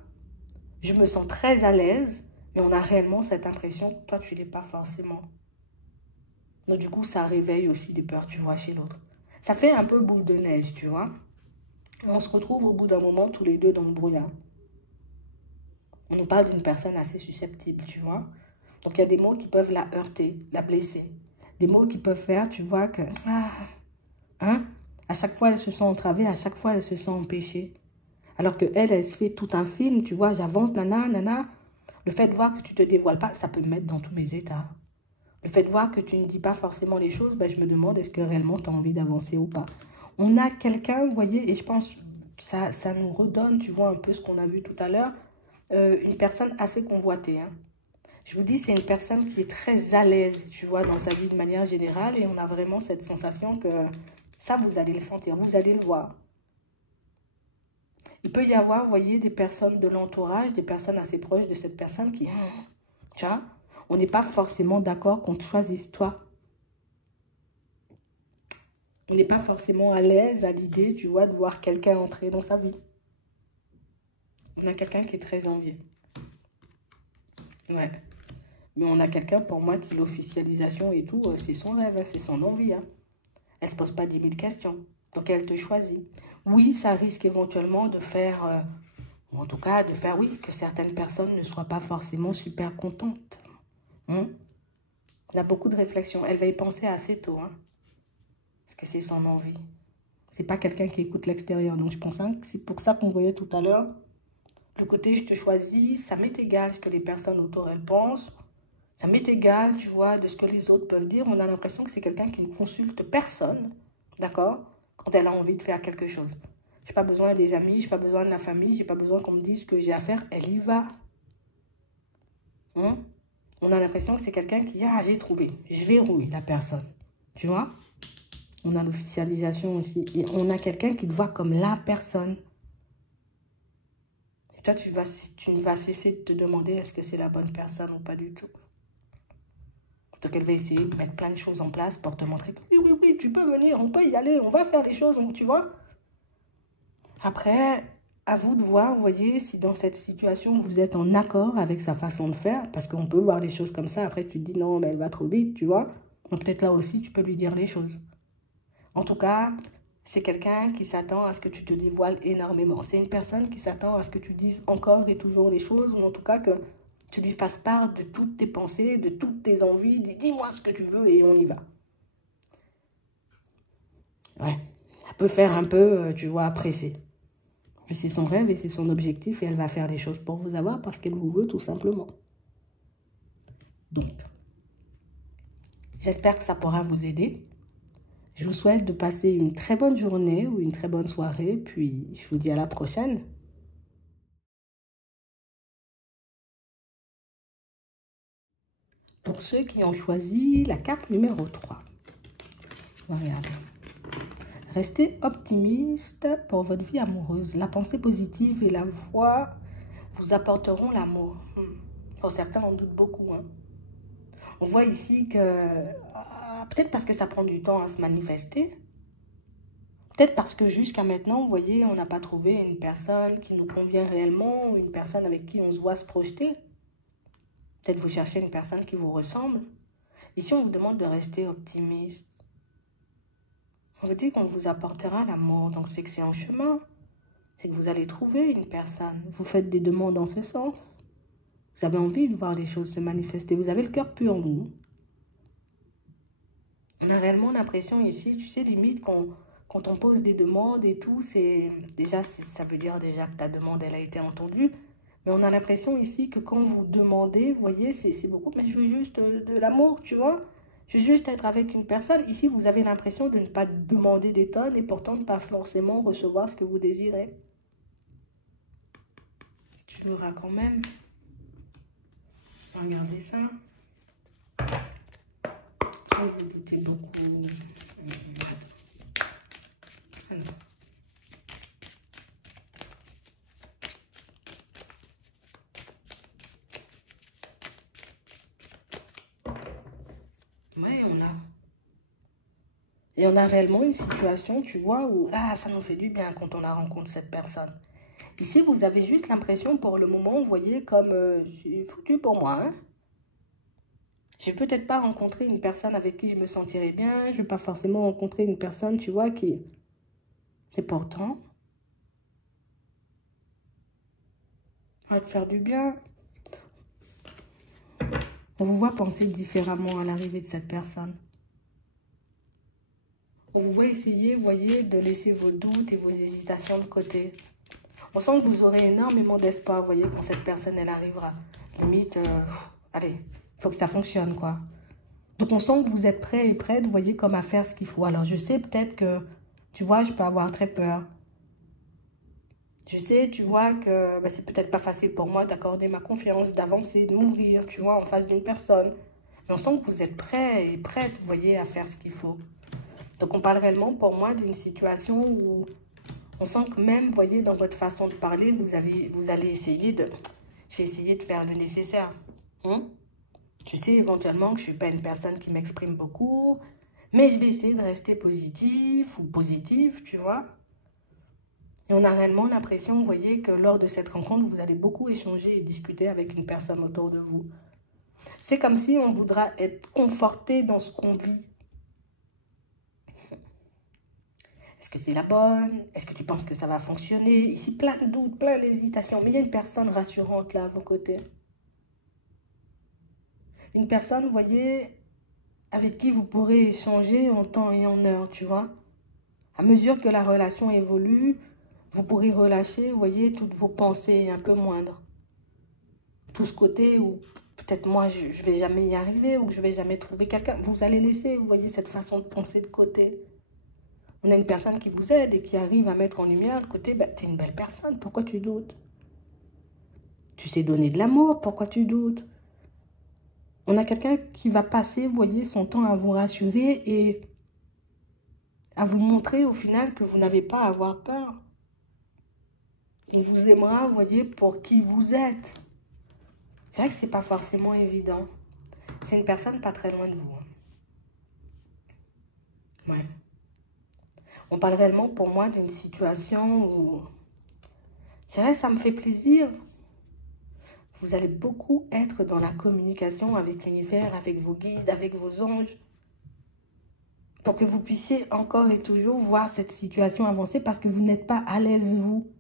Je me sens très à l'aise, mais on a réellement cette impression que toi, tu ne l'es pas forcément. Donc, du coup, ça réveille aussi des peurs, tu vois, chez l'autre. Ça fait un peu boule de neige, tu vois. Et on se retrouve au bout d'un moment tous les deux dans le brouillard. On nous parle d'une personne assez susceptible, tu vois. Donc, il y a des mots qui peuvent la heurter, la blesser. Des mots qui peuvent faire, tu vois, que... à chaque fois, elle se sent entravée, à chaque fois, elle se sent empêchée. Alors qu'elle, elle se fait tout un film, tu vois, j'avance, nana, nana. Le fait de voir que tu ne te dévoiles pas, ça peut me mettre dans tous mes états. Le fait de voir que tu ne dis pas forcément les choses, je me demande est-ce que réellement tu as envie d'avancer ou pas. On a quelqu'un, vous voyez, et je pense que ça nous redonne, tu vois, un peu ce qu'on a vu tout à l'heure, une personne assez convoitée. Hein. Je vous dis, c'est une personne qui est très à l'aise, tu vois, dans sa vie de manière générale, et on a vraiment cette sensation que ça, vous allez le sentir, vous allez le voir. Il peut y avoir, vous voyez, des personnes de l'entourage, des personnes assez proches de cette personne qui, tu vois, on n'est pas forcément d'accord qu'on te choisisse toi. On n'est pas forcément à l'aise à l'idée, tu vois, de voir quelqu'un entrer dans sa vie. On a quelqu'un qui est très envieux. Ouais. Mais on a quelqu'un, pour moi, qui l'officialisation et tout, c'est son rêve, hein, c'est son envie. Hein. Elle ne se pose pas 10 000 questions. Donc, elle te choisit. Oui, ça risque éventuellement de faire, ou en tout cas, de faire, oui, que certaines personnes ne soient pas forcément super contentes. On a beaucoup de réflexions. Elle va y penser assez tôt, hein, parce que c'est son envie. C'est pas quelqu'un qui écoute l'extérieur. Donc, je pense que c'est pour ça qu'on voyait tout à l'heure. Le côté, je te choisis, ça m'est égal ce que les personnes autour, elles pensent. Ça m'est égal, tu vois, de ce que les autres peuvent dire. On a l'impression que c'est quelqu'un qui ne consulte personne, d'accord, quand elle a envie de faire quelque chose. Je n'ai pas besoin des amis, je n'ai pas besoin de la famille, je n'ai pas besoin qu'on me dise ce que j'ai à faire. Elle y va. On a l'impression que c'est quelqu'un qui, j'ai trouvé, je verrouille la personne. Tu vois? On a l'officialisation aussi. Et on a quelqu'un qui te voit comme la personne. Et toi, tu ne vas cesser de te demander est-ce que c'est la bonne personne ou pas du tout. Donc, elle va essayer de mettre plein de choses en place pour te montrer que oui, tu peux venir, on peut y aller, on va faire les choses, tu vois. Après, à vous de voir, vous voyez, si dans cette situation, vous êtes en accord avec sa façon de faire, parce qu'on peut voir les choses comme ça, après tu te dis non, mais elle va trop vite, tu vois. Donc, peut-être là aussi, tu peux lui dire les choses. En tout cas, c'est quelqu'un qui s'attend à ce que tu te dévoiles énormément. C'est une personne qui s'attend à ce que tu dises encore et toujours les choses, ou en tout cas que tu lui fasses part de toutes tes pensées, de toutes tes envies. Dis-moi ce que tu veux et on y va. Ouais, elle peut faire un peu, tu vois, pressée. Mais c'est son rêve et c'est son objectif et elle va faire les choses pour vous avoir parce qu'elle vous veut tout simplement. Donc, j'espère que ça pourra vous aider. Je vous souhaite de passer une très bonne journée ou une très bonne soirée. Puis, je vous dis à la prochaine. Pour ceux qui ont choisi la carte numéro 3. Regardez. Restez optimiste pour votre vie amoureuse. La pensée positive et la foi vous apporteront l'amour. Pour certains, on doute beaucoup. Hein. On voit ici que, peut-être parce que ça prend du temps à se manifester, peut-être parce que jusqu'à maintenant, vous voyez, on n'a pas trouvé une personne qui nous convient réellement, une personne avec qui on se voit se projeter. Peut-être vous cherchez une personne qui vous ressemble. Ici, on vous demande de rester optimiste. On vous dit qu'on vous apportera l'amour, donc c'est que c'est en chemin. C'est que vous allez trouver une personne. Vous faites des demandes en ce sens. Vous avez envie de voir les choses se manifester. Vous avez le cœur pur en vous. On a réellement l'impression ici, tu sais, limite, quand on pose des demandes et tout, ça veut dire déjà que ta demande, elle a été entendue. Mais on a l'impression ici que quand vous demandez, vous voyez, c'est beaucoup, mais je veux juste de l'amour, tu vois. Je veux juste être avec une personne. Ici, vous avez l'impression de ne pas demander des tonnes et pourtant de ne pas forcément recevoir ce que vous désirez. Tu l'auras quand même. Regardez ça. Vous doutez beaucoup. Alors. Ouais, on a. Et on a réellement une situation, tu vois, où là, ça nous fait du bien quand on la rencontre, cette personne. Ici, vous avez juste l'impression, pour le moment, vous voyez, comme c'est foutu pour moi. Hein? Je vais peut-être pas rencontrer une personne avec qui je me sentirais bien. Je ne vais pas forcément rencontrer une personne, tu vois, qui... Et pourtant, va te faire du bien. On vous voit penser différemment à l'arrivée de cette personne. On vous voit essayer, vous voyez, de laisser vos doutes et vos hésitations de côté. On sent que vous aurez énormément d'espoir, vous voyez, quand cette personne, elle arrivera. Limite, allez, il faut que ça fonctionne, quoi. Donc, on sent que vous êtes prêt et prête, vous voyez, comme à faire ce qu'il faut. Alors, je sais peut-être que, tu vois, je peux avoir très peur. Je sais, tu vois, que c'est peut-être pas facile pour moi d'accorder ma confiance, d'avancer, de m'ouvrir, tu vois, en face d'une personne. Mais on sent que vous êtes prêt et prête, vous voyez, à faire ce qu'il faut. Donc, on parle réellement, pour moi, d'une situation où on sent que même, vous voyez, dans votre façon de parler, vous allez essayer de... Je vais essayer de faire le nécessaire. Je sais éventuellement que je ne suis pas une personne qui m'exprime beaucoup, mais je vais essayer de rester positif ou positive, tu vois. Et on a réellement l'impression, vous voyez, que lors de cette rencontre, vous allez beaucoup échanger et discuter avec une personne autour de vous. C'est comme si on voudra être conforté dans ce qu'on vit. Est-ce que c'est la bonne? Est-ce que tu penses que ça va fonctionner? Ici, plein de doutes, plein d'hésitations. Mais il y a une personne rassurante là à vos côtés. Une personne, vous voyez, avec qui vous pourrez échanger en temps et en heure, tu vois. À mesure que la relation évolue, vous pourrez relâcher, vous voyez, toutes vos pensées un peu moindres. Tout ce côté où peut-être moi, je ne vais jamais y arriver ou que je ne vais jamais trouver quelqu'un. Vous allez laisser, vous voyez, cette façon de penser de côté. On a une personne qui vous aide et qui arrive à mettre en lumière le côté, tu es une belle personne, pourquoi tu doutes? Tu sais donner de l'amour, pourquoi tu doutes? On a quelqu'un qui va passer, vous voyez, son temps à vous rassurer et à vous montrer au final que vous n'avez pas à avoir peur. Il vous aimera, vous voyez, pour qui vous êtes. C'est vrai que ce n'est pas forcément évident. C'est une personne pas très loin de vous. Ouais. On parle réellement pour moi d'une situation où... C'est vrai, ça me fait plaisir. Vous allez beaucoup être dans la communication avec l'univers, avec vos guides, avec vos anges. Pour que vous puissiez encore et toujours voir cette situation avancer parce que vous n'êtes pas à l'aise, vous.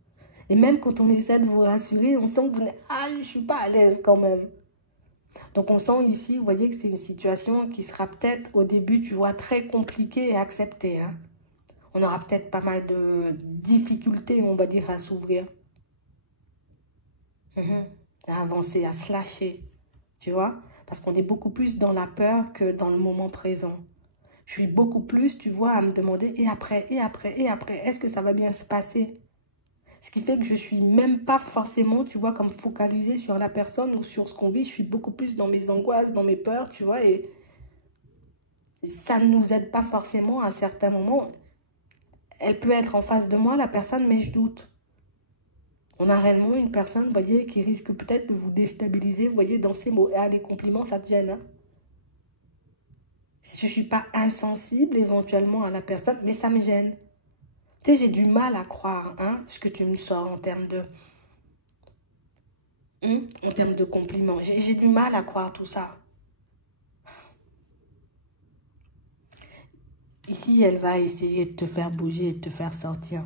Et même quand on essaie de vous rassurer, on sent que vous n'êtes... Ah, je ne suis pas à l'aise quand même. Donc, on sent ici, vous voyez que c'est une situation qui sera peut-être au début, tu vois, très compliquée à accepter. Hein. On aura peut-être pas mal de difficultés, on va dire, à s'ouvrir. À avancer, à se lâcher, tu vois. Parce qu'on est beaucoup plus dans la peur que dans le moment présent. Je suis beaucoup plus, tu vois, à me demander, et après, est-ce que ça va bien se passer? Ce qui fait que je suis même pas forcément, tu vois, comme focalisée sur la personne ou sur ce qu'on vit. Je suis beaucoup plus dans mes angoisses, dans mes peurs, tu vois. Et ça ne nous aide pas forcément à certains moments. Elle peut être en face de moi, la personne, mais je doute. On a réellement une personne, vous voyez, qui risque peut-être de vous déstabiliser, vous voyez, dans ses mots. Ah, les compliments, ça te gêne, hein? Je ne suis pas insensible éventuellement à la personne, mais ça me gêne. Tu sais, j'ai du mal à croire hein, ce que tu me sors en termes de compliments. J'ai du mal à croire tout ça. Ici, elle va essayer de te faire bouger, de te faire sortir.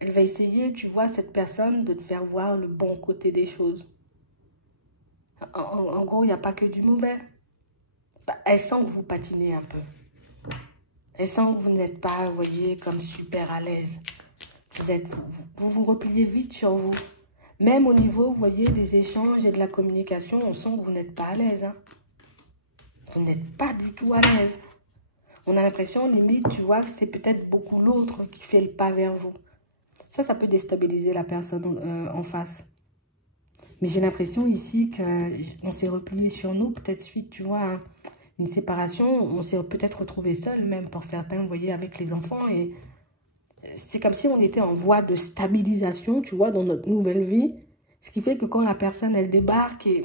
Elle va essayer, tu vois, cette personne, de te faire voir le bon côté des choses. En gros, il n'y a pas que du mauvais. Elle sent que vous patinez un peu. Elle sent que vous n'êtes pas, vous voyez, comme super à l'aise. Vous vous repliez vite sur vous. Même au niveau, vous voyez, des échanges et de la communication, on sent que vous n'êtes pas à l'aise. Hein. Vous n'êtes pas du tout à l'aise. On a l'impression, limite, tu vois, que c'est peut-être beaucoup l'autre qui fait le pas vers vous. Ça peut déstabiliser la personne en face. Mais j'ai l'impression ici qu'on s'est replié sur nous, peut-être suite, tu vois, à une séparation. On s'est peut-être retrouvé seul, même pour certains, vous voyez, avec les enfants. Et c'est comme si on était en voie de stabilisation, tu vois, dans notre nouvelle vie. Ce qui fait que quand la personne, elle débarque et...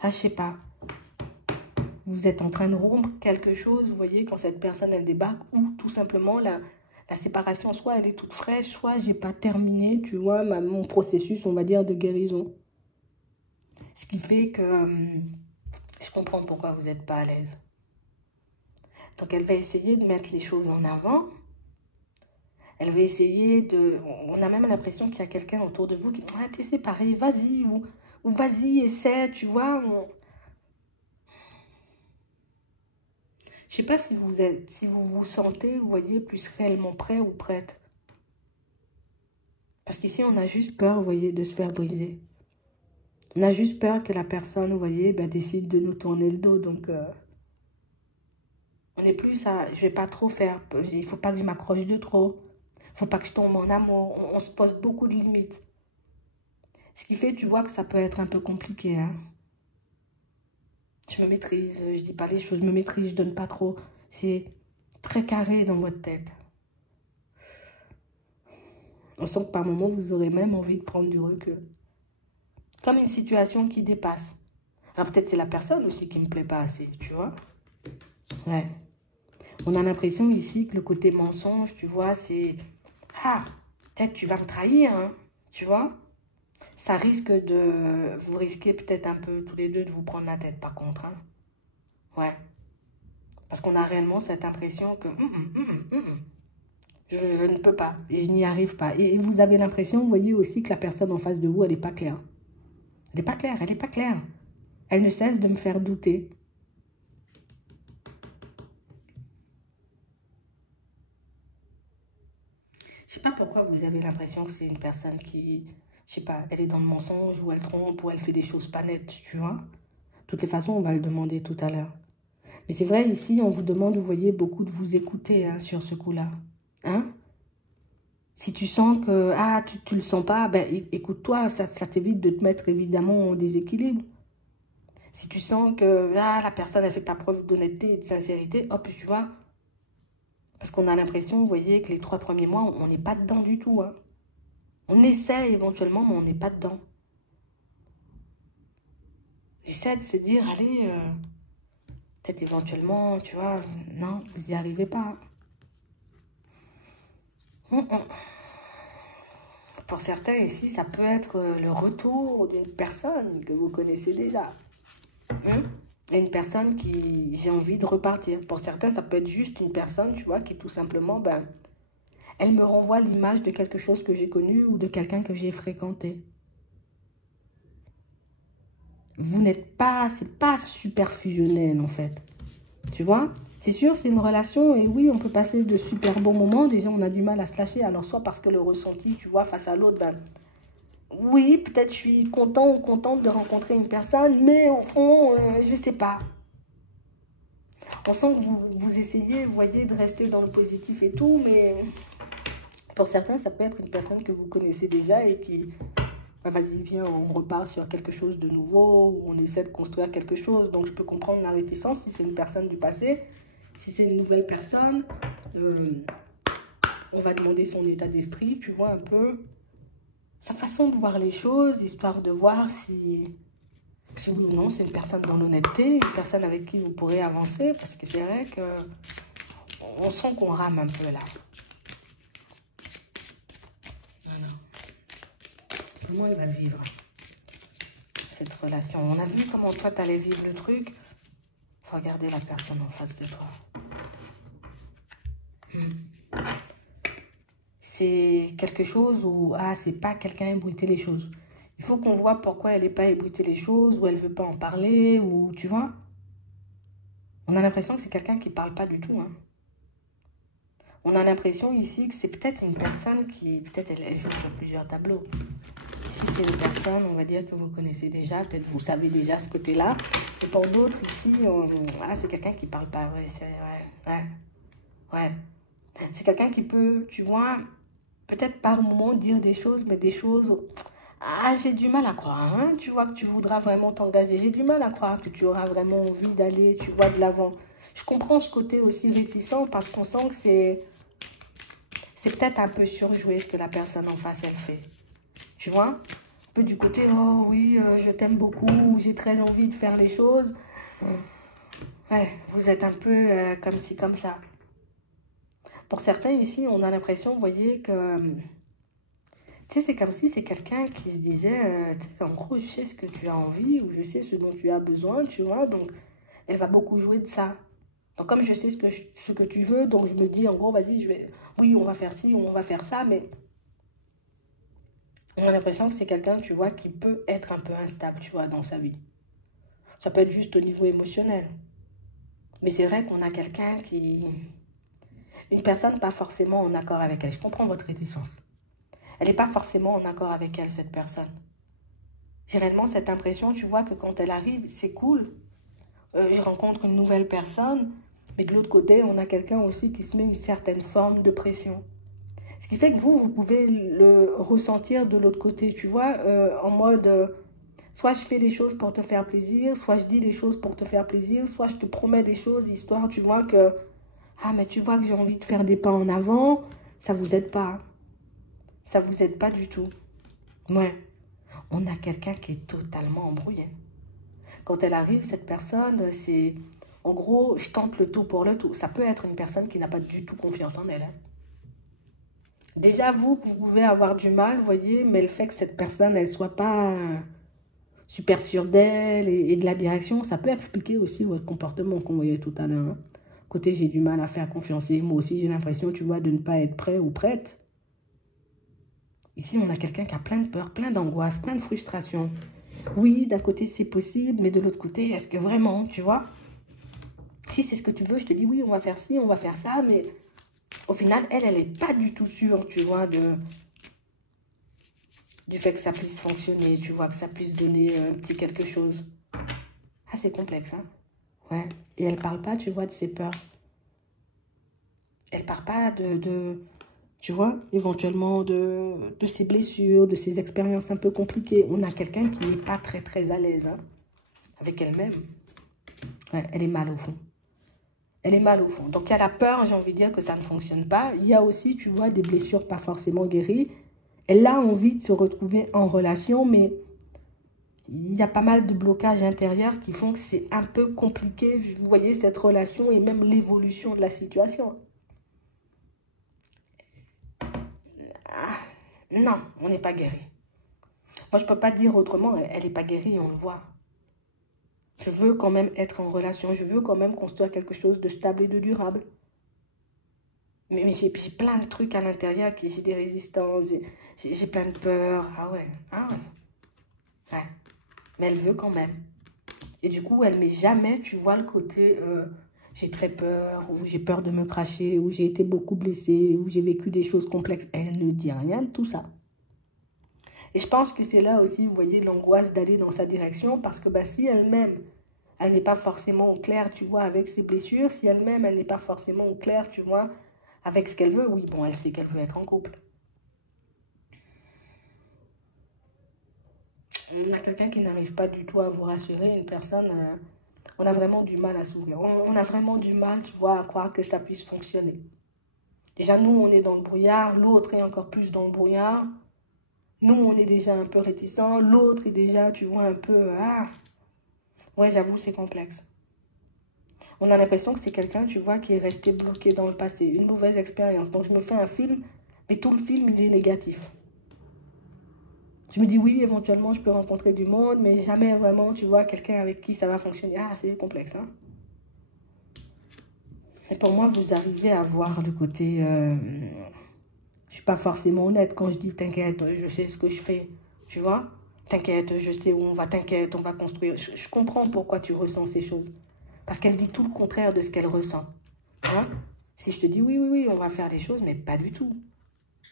Ah, je sais pas. Vous êtes en train de rompre quelque chose, vous voyez, quand cette personne, elle débarque. Ou tout simplement, la séparation, soit elle est toute fraîche, soit j'ai pas terminé, tu vois, mon processus, on va dire, de guérison. Ce qui fait que je comprends pourquoi vous n'êtes pas à l'aise. Donc, elle va essayer de mettre les choses en avant. Elle va essayer de... On a même l'impression qu'il y a quelqu'un autour de vous qui dit « Ah, t'es séparé, vas-y, ou vas-y, essaie, tu vois. » Je ne sais pas si vous vous sentez, vous voyez, plus réellement prêt ou prête. Parce qu'ici, on a juste peur, vous voyez, de se faire briser. On a juste peur que la personne, vous voyez, décide de nous tourner le dos. Donc, on est plus à... Je ne vais pas trop faire. Il ne faut pas que je m'accroche de trop. Il ne faut pas que je tombe en amour. On se pose beaucoup de limites. Ce qui fait, tu vois, que ça peut être un peu compliqué. Hein. Je me maîtrise. Je ne dis pas les choses. Je me maîtrise. Je ne donne pas trop. C'est très carré dans votre tête. On sent que par moments, vous aurez même envie de prendre du recul. Comme une situation qui dépasse. Alors peut-être c'est la personne aussi qui ne me plaît pas assez, tu vois. Ouais. On a l'impression ici que le côté mensonge, tu vois, c'est... Ah, peut-être tu vas me trahir, hein, tu vois. Ça risque de... Vous risquez peut-être un peu tous les deux de vous prendre la tête par contre. Hein. Ouais. Parce qu'on a réellement cette impression que... Je ne peux pas et je n'y arrive pas. Et vous avez l'impression, vous voyez aussi que la personne en face de vous, elle n'est pas claire. Elle n'est pas claire, elle n'est pas claire. Elle ne cesse de me faire douter. Je ne sais pas pourquoi vous avez l'impression que c'est une personne qui, je sais pas, elle est dans le mensonge ou elle trompe ou elle fait des choses pas nettes, tu vois. De toutes les façons, on va le demander tout à l'heure. Mais c'est vrai, ici, on vous demande, vous voyez, beaucoup de vous écouter hein, sur ce coup-là. Hein? Si tu sens que, ah, tu le sens pas, ben écoute-toi, ça t'évite de te mettre évidemment en déséquilibre. Si tu sens que, ah, la personne a fait pas preuve d'honnêteté et de sincérité, hop, tu vois. Parce qu'on a l'impression, vous voyez, que les 3 premiers mois, on n'est pas dedans du tout. Hein. On essaie éventuellement, mais on n'est pas dedans. J'essaie de se dire, allez, peut-être éventuellement, tu vois, non, vous n'y arrivez pas. Pour certains ici, ça peut être le retour d'une personne que vous connaissez déjà. Et une personne qui, j'ai envie de repartir. Pour certains, ça peut être juste une personne, tu vois, qui tout simplement, ben, elle me renvoie l'image de quelque chose que j'ai connu ou de quelqu'un que j'ai fréquenté. Vous n'êtes pas, c'est pas super fusionnel en fait. Tu vois? C'est sûr, c'est une relation et oui, on peut passer de super bons moments. Déjà, on a du mal à se lâcher. Alors, soit parce que le ressenti, tu vois, face à l'autre, ben, oui, peut-être je suis content ou contente de rencontrer une personne, mais au fond, je sais pas. On sent que vous essayez, vous voyez, de rester dans le positif et tout, mais pour certains, ça peut être une personne que vous connaissez déjà et qui, bah, vas-y, viens, on repart sur quelque chose de nouveau, ou on essaie de construire quelque chose. Donc, je peux comprendre la réticence si c'est une personne du passé. Si c'est une nouvelle personne, on va demander son état d'esprit, tu vois, un peu. Sa façon de voir les choses, histoire de voir si oui ou non, c'est une personne dans l'honnêteté, une personne avec qui vous pourrez avancer, parce que c'est vrai que on sent qu'on rame un peu là. Voilà. Comment elle va vivre cette relation? On a vu comment toi, tu allais vivre le truc. Il faut regarder la personne en face de toi. C'est quelque chose où, ah, c'est pas quelqu'un ébruiter les choses. Il faut qu'on voit pourquoi elle n'est pas ébruiter les choses, ou elle veut pas en parler, ou tu vois. On a l'impression que c'est quelqu'un qui parle pas du tout. Hein. On a l'impression ici que c'est peut-être une personne qui, peut-être elle joue sur plusieurs tableaux. Ici, c'est une personne, on va dire que vous connaissez déjà, peut-être vous savez déjà ce côté-là. Et pour d'autres, ici, c'est quelqu'un qui parle pas. Ouais. C'est quelqu'un qui peut, tu vois, peut-être par moment dire des choses, mais des choses... Ah, j'ai du mal à croire, hein. Tu vois que tu voudras vraiment t'engager. J'ai du mal à croire que tu auras vraiment envie d'aller, tu vois, de l'avant. Je comprends ce côté aussi réticent parce qu'on sent que c'est peut-être un peu surjoué ce que la personne en face, elle fait. Tu vois? Un peu du côté, oh oui, je t'aime beaucoup, j'ai très envie de faire les choses. Ouais, vous êtes un peu comme ci, comme ça. Pour certains ici, on a l'impression, vous voyez, que... Tu sais, c'est comme si c'est quelqu'un qui se disait, tu sais, en gros, je sais ce que tu as envie ou je sais ce dont tu as besoin, tu vois. Donc, elle va beaucoup jouer de ça. Donc, comme je sais ce que tu veux, donc je me dis, en gros, vas-y, oui, on va faire ci, on va faire ça, mais on a l'impression que c'est quelqu'un, tu vois, qui peut être un peu instable, tu vois, dans sa vie. Ça peut être juste au niveau émotionnel. Mais c'est vrai qu'on a quelqu'un qui... Une personne pas forcément en accord avec elle. Je comprends votre réticence. Elle n'est pas forcément en accord avec elle, cette personne. J'ai réellement cette impression, tu vois, que quand elle arrive, c'est cool. Je rencontre une nouvelle personne, mais de l'autre côté, on a quelqu'un aussi qui se met une certaine forme de pression. Ce qui fait que vous pouvez le ressentir de l'autre côté, tu vois, en mode, soit je fais des choses pour te faire plaisir, soit je dis des choses pour te faire plaisir, soit je te promets des choses, histoire, tu vois, que, mais tu vois que j'ai envie de faire des pas en avant, ça vous aide pas. Ça vous aide pas du tout. Ouais. On a quelqu'un qui est totalement embrouillé. Quand elle arrive, cette personne, c'est... En gros, je tente le tout pour le tout. Ça peut être une personne qui n'a pas du tout confiance en elle. Hein. Déjà, vous pouvez avoir du mal, vous voyez, mais le fait que cette personne, elle soit pas super sûre d'elle et de la direction, ça peut expliquer aussi votre comportement qu'on voyait tout à l'heure. Hein. Côté, j'ai du mal à faire confiance. Et moi aussi, j'ai l'impression, tu vois, de ne pas être prêt ou prête. Ici, on a quelqu'un qui a plein de peur, plein d'angoisse, plein de frustration. Oui, d'un côté, c'est possible, mais de l'autre côté, est-ce que vraiment, tu vois? Si c'est ce que tu veux, je te dis oui, on va faire ci, on va faire ça, mais au final, elle n'est pas du tout sûre, tu vois, du fait que ça puisse fonctionner, tu vois, que ça puisse donner un petit quelque chose. Ah, c'est complexe, hein? Ouais. Et elle parle pas, tu vois, de ses peurs. Elle parle pas tu vois, éventuellement de ses blessures, de ses expériences un peu compliquées. On a quelqu'un qui n'est pas très, très à l'aise hein, avec elle-même. Ouais, elle est mal au fond. Elle est mal au fond. Donc, il y a la peur, j'ai envie de dire que ça ne fonctionne pas. Il y a aussi, tu vois, des blessures pas forcément guéries. Elle a envie de se retrouver en relation, mais il y a pas mal de blocages intérieurs qui font que c'est un peu compliqué, vous voyez, cette relation et même l'évolution de la situation. Non, on n'est pas guéri. Moi, je ne peux pas dire autrement, elle n'est pas guérie, on le voit. Je veux quand même être en relation, je veux quand même construire quelque chose de stable et de durable. Mais j'ai plein de trucs à l'intérieur, j'ai des résistances, j'ai plein de peurs. Ah ouais. Ouais. Mais elle veut quand même. Et du coup, elle ne met jamais, tu vois, le côté j'ai très peur, ou j'ai peur de me cracher, ou j'ai été beaucoup blessée, ou j'ai vécu des choses complexes. Elle ne dit rien de tout ça. Et je pense que c'est là aussi, vous voyez, l'angoisse d'aller dans sa direction, parce que si elle-même, elle n'est pas forcément au clair, tu vois, avec ses blessures, si elle-même, elle n'est pas forcément au clair, tu vois, avec ce qu'elle veut, oui, bon, elle sait qu'elle veut être en couple. On a quelqu'un qui n'arrive pas du tout à vous rassurer, une personne, on a vraiment du mal à s'ouvrir. On a vraiment du mal, tu vois, à croire que ça puisse fonctionner. Déjà, nous, on est dans le brouillard, l'autre est encore plus dans le brouillard. Nous, on est déjà un peu réticents, l'autre est déjà, tu vois, un peu... Ouais, j'avoue, c'est complexe. On a l'impression que c'est quelqu'un, tu vois, qui est resté bloqué dans le passé, une mauvaise expérience. Donc, je me fais un film, mais tout le film, il est négatif. Je me dis, oui, éventuellement, je peux rencontrer du monde, mais jamais vraiment, tu vois, quelqu'un avec qui ça va fonctionner. Ah, c'est complexe, hein. Et pour moi, vous arrivez à voir le côté... je suis pas forcément honnête quand je dis, t'inquiète, je sais ce que je fais, tu vois. T'inquiète, je sais où on va, t'inquiète, on va construire. Je comprends pourquoi tu ressens ces choses. Parce qu'elle dit tout le contraire de ce qu'elle ressent. Hein? Si je te dis oui, oui, oui, on va faire des choses, mais pas du tout.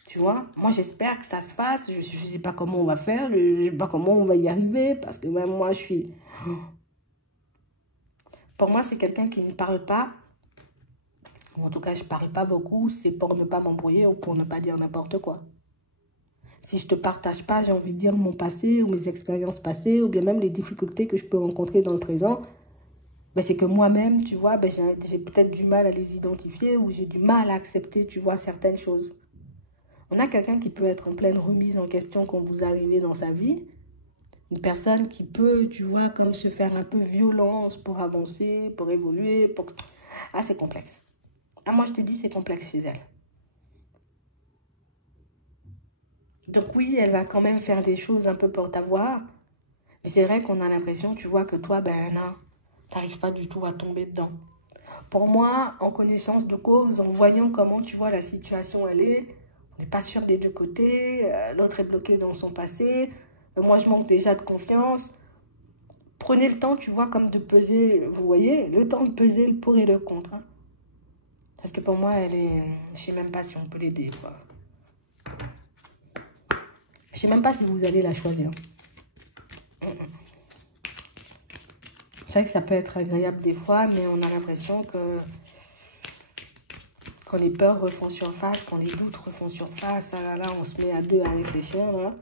Tu vois, moi j'espère que ça se fasse. Je ne sais pas comment on va faire, je ne sais pas comment on va y arriver, parce que même moi je suis... Pour moi, c'est quelqu'un qui ne parle pas, ou en tout cas je ne parle pas beaucoup, c'est pour ne pas m'embrouiller ou pour ne pas dire n'importe quoi. Si je ne te partage pas, j'ai envie de dire mon passé ou mes expériences passées, ou bien même les difficultés que je peux rencontrer dans le présent, ben, c'est que moi-même, tu vois, ben, j'ai peut-être du mal à les identifier ou j'ai du mal à accepter, tu vois, certaines choses. On a quelqu'un qui peut être en pleine remise en question quand vous arrivez dans sa vie. Une personne qui peut, tu vois, comme se faire un peu violence pour avancer, pour évoluer. Pour... Ah, c'est complexe. Ah, moi, je te dis, c'est complexe chez elle. Donc oui, elle va quand même faire des choses un peu pour t'avoir. Mais c'est vrai qu'on a l'impression, tu vois, que toi, ben non, t'arrives pas du tout à tomber dedans. Pour moi, en connaissance de cause, en voyant comment, tu vois, la situation, elle est, on n'est pas sûr des deux côtés, l'autre est bloqué dans son passé, moi, je manque déjà de confiance. Prenez le temps, tu vois, comme de peser, vous voyez, le temps de peser le pour et le contre. Hein. Parce que pour moi, elle est... Je sais même pas si on peut l'aider, quoi. Je sais même pas si vous allez la choisir. C'est vrai que ça peut être agréable des fois, mais on a l'impression que quand les peurs refont surface, quand les doutes refont surface, ah là, on se met à deux à réfléchir. Là.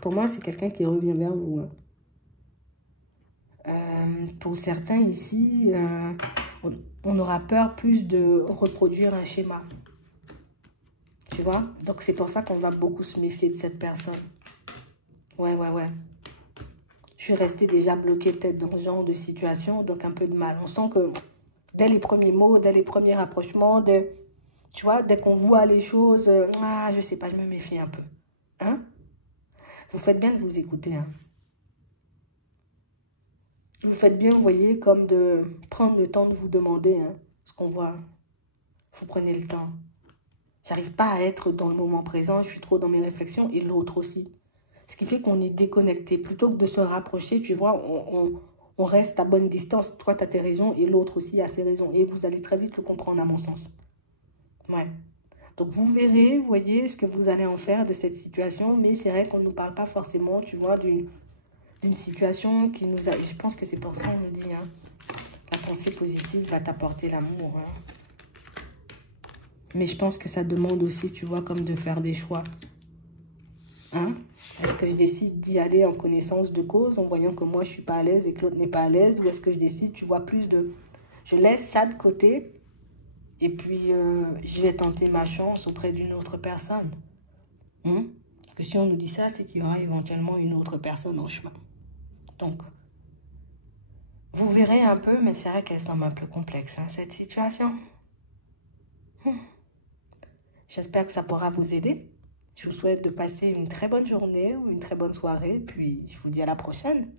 Pour moi, c'est quelqu'un qui revient vers vous. Hein. Pour certains ici, on aura peur plus de reproduire un schéma. Tu vois? Donc, c'est pour ça qu'on va beaucoup se méfier de cette personne. Ouais, ouais, ouais. Je suis restée déjà bloquée peut-être dans ce genre de situation, donc un peu de mal. On sent que dès les premiers mots, dès les premiers rapprochements, tu vois, dès qu'on voit les choses, je sais pas, je me méfie un peu. Hein? Vous faites bien de vous écouter, hein? Vous faites bien, vous voyez, comme de prendre le temps de vous demander hein, ce qu'on voit. Vous prenez le temps. J'arrive pas à être dans le moment présent, je suis trop dans mes réflexions et l'autre aussi. Ce qui fait qu'on est déconnecté. Plutôt que de se rapprocher, tu vois, on reste à bonne distance. Toi, tu as tes raisons et l'autre aussi a ses raisons. Et vous allez très vite le comprendre à mon sens. Ouais. Donc, vous verrez, vous voyez, ce que vous allez en faire de cette situation. Mais c'est vrai qu'on ne nous parle pas forcément, tu vois, d'une situation qui nous a... Je pense que c'est pour ça qu'on nous dit, hein, la pensée positive va t'apporter l'amour. Hein. Mais je pense que ça demande aussi, tu vois, comme de faire des choix. Hein? Est-ce que je décide d'y aller en connaissance de cause, en voyant que moi, je ne suis pas à l'aise et que l'autre n'est pas à l'aise? Ou est-ce que je décide, tu vois, plus de... Je laisse ça de côté et puis je vais tenter ma chance auprès d'une autre personne. Hein? Parce que si on nous dit ça, c'est qu'il y aura éventuellement une autre personne en chemin. Donc, vous verrez un peu, mais c'est vrai qu'elle semble un peu complexe, hein, cette situation. J'espère que ça pourra vous aider. Je vous souhaite de passer une très bonne journée ou une très bonne soirée. Puis, je vous dis à la prochaine.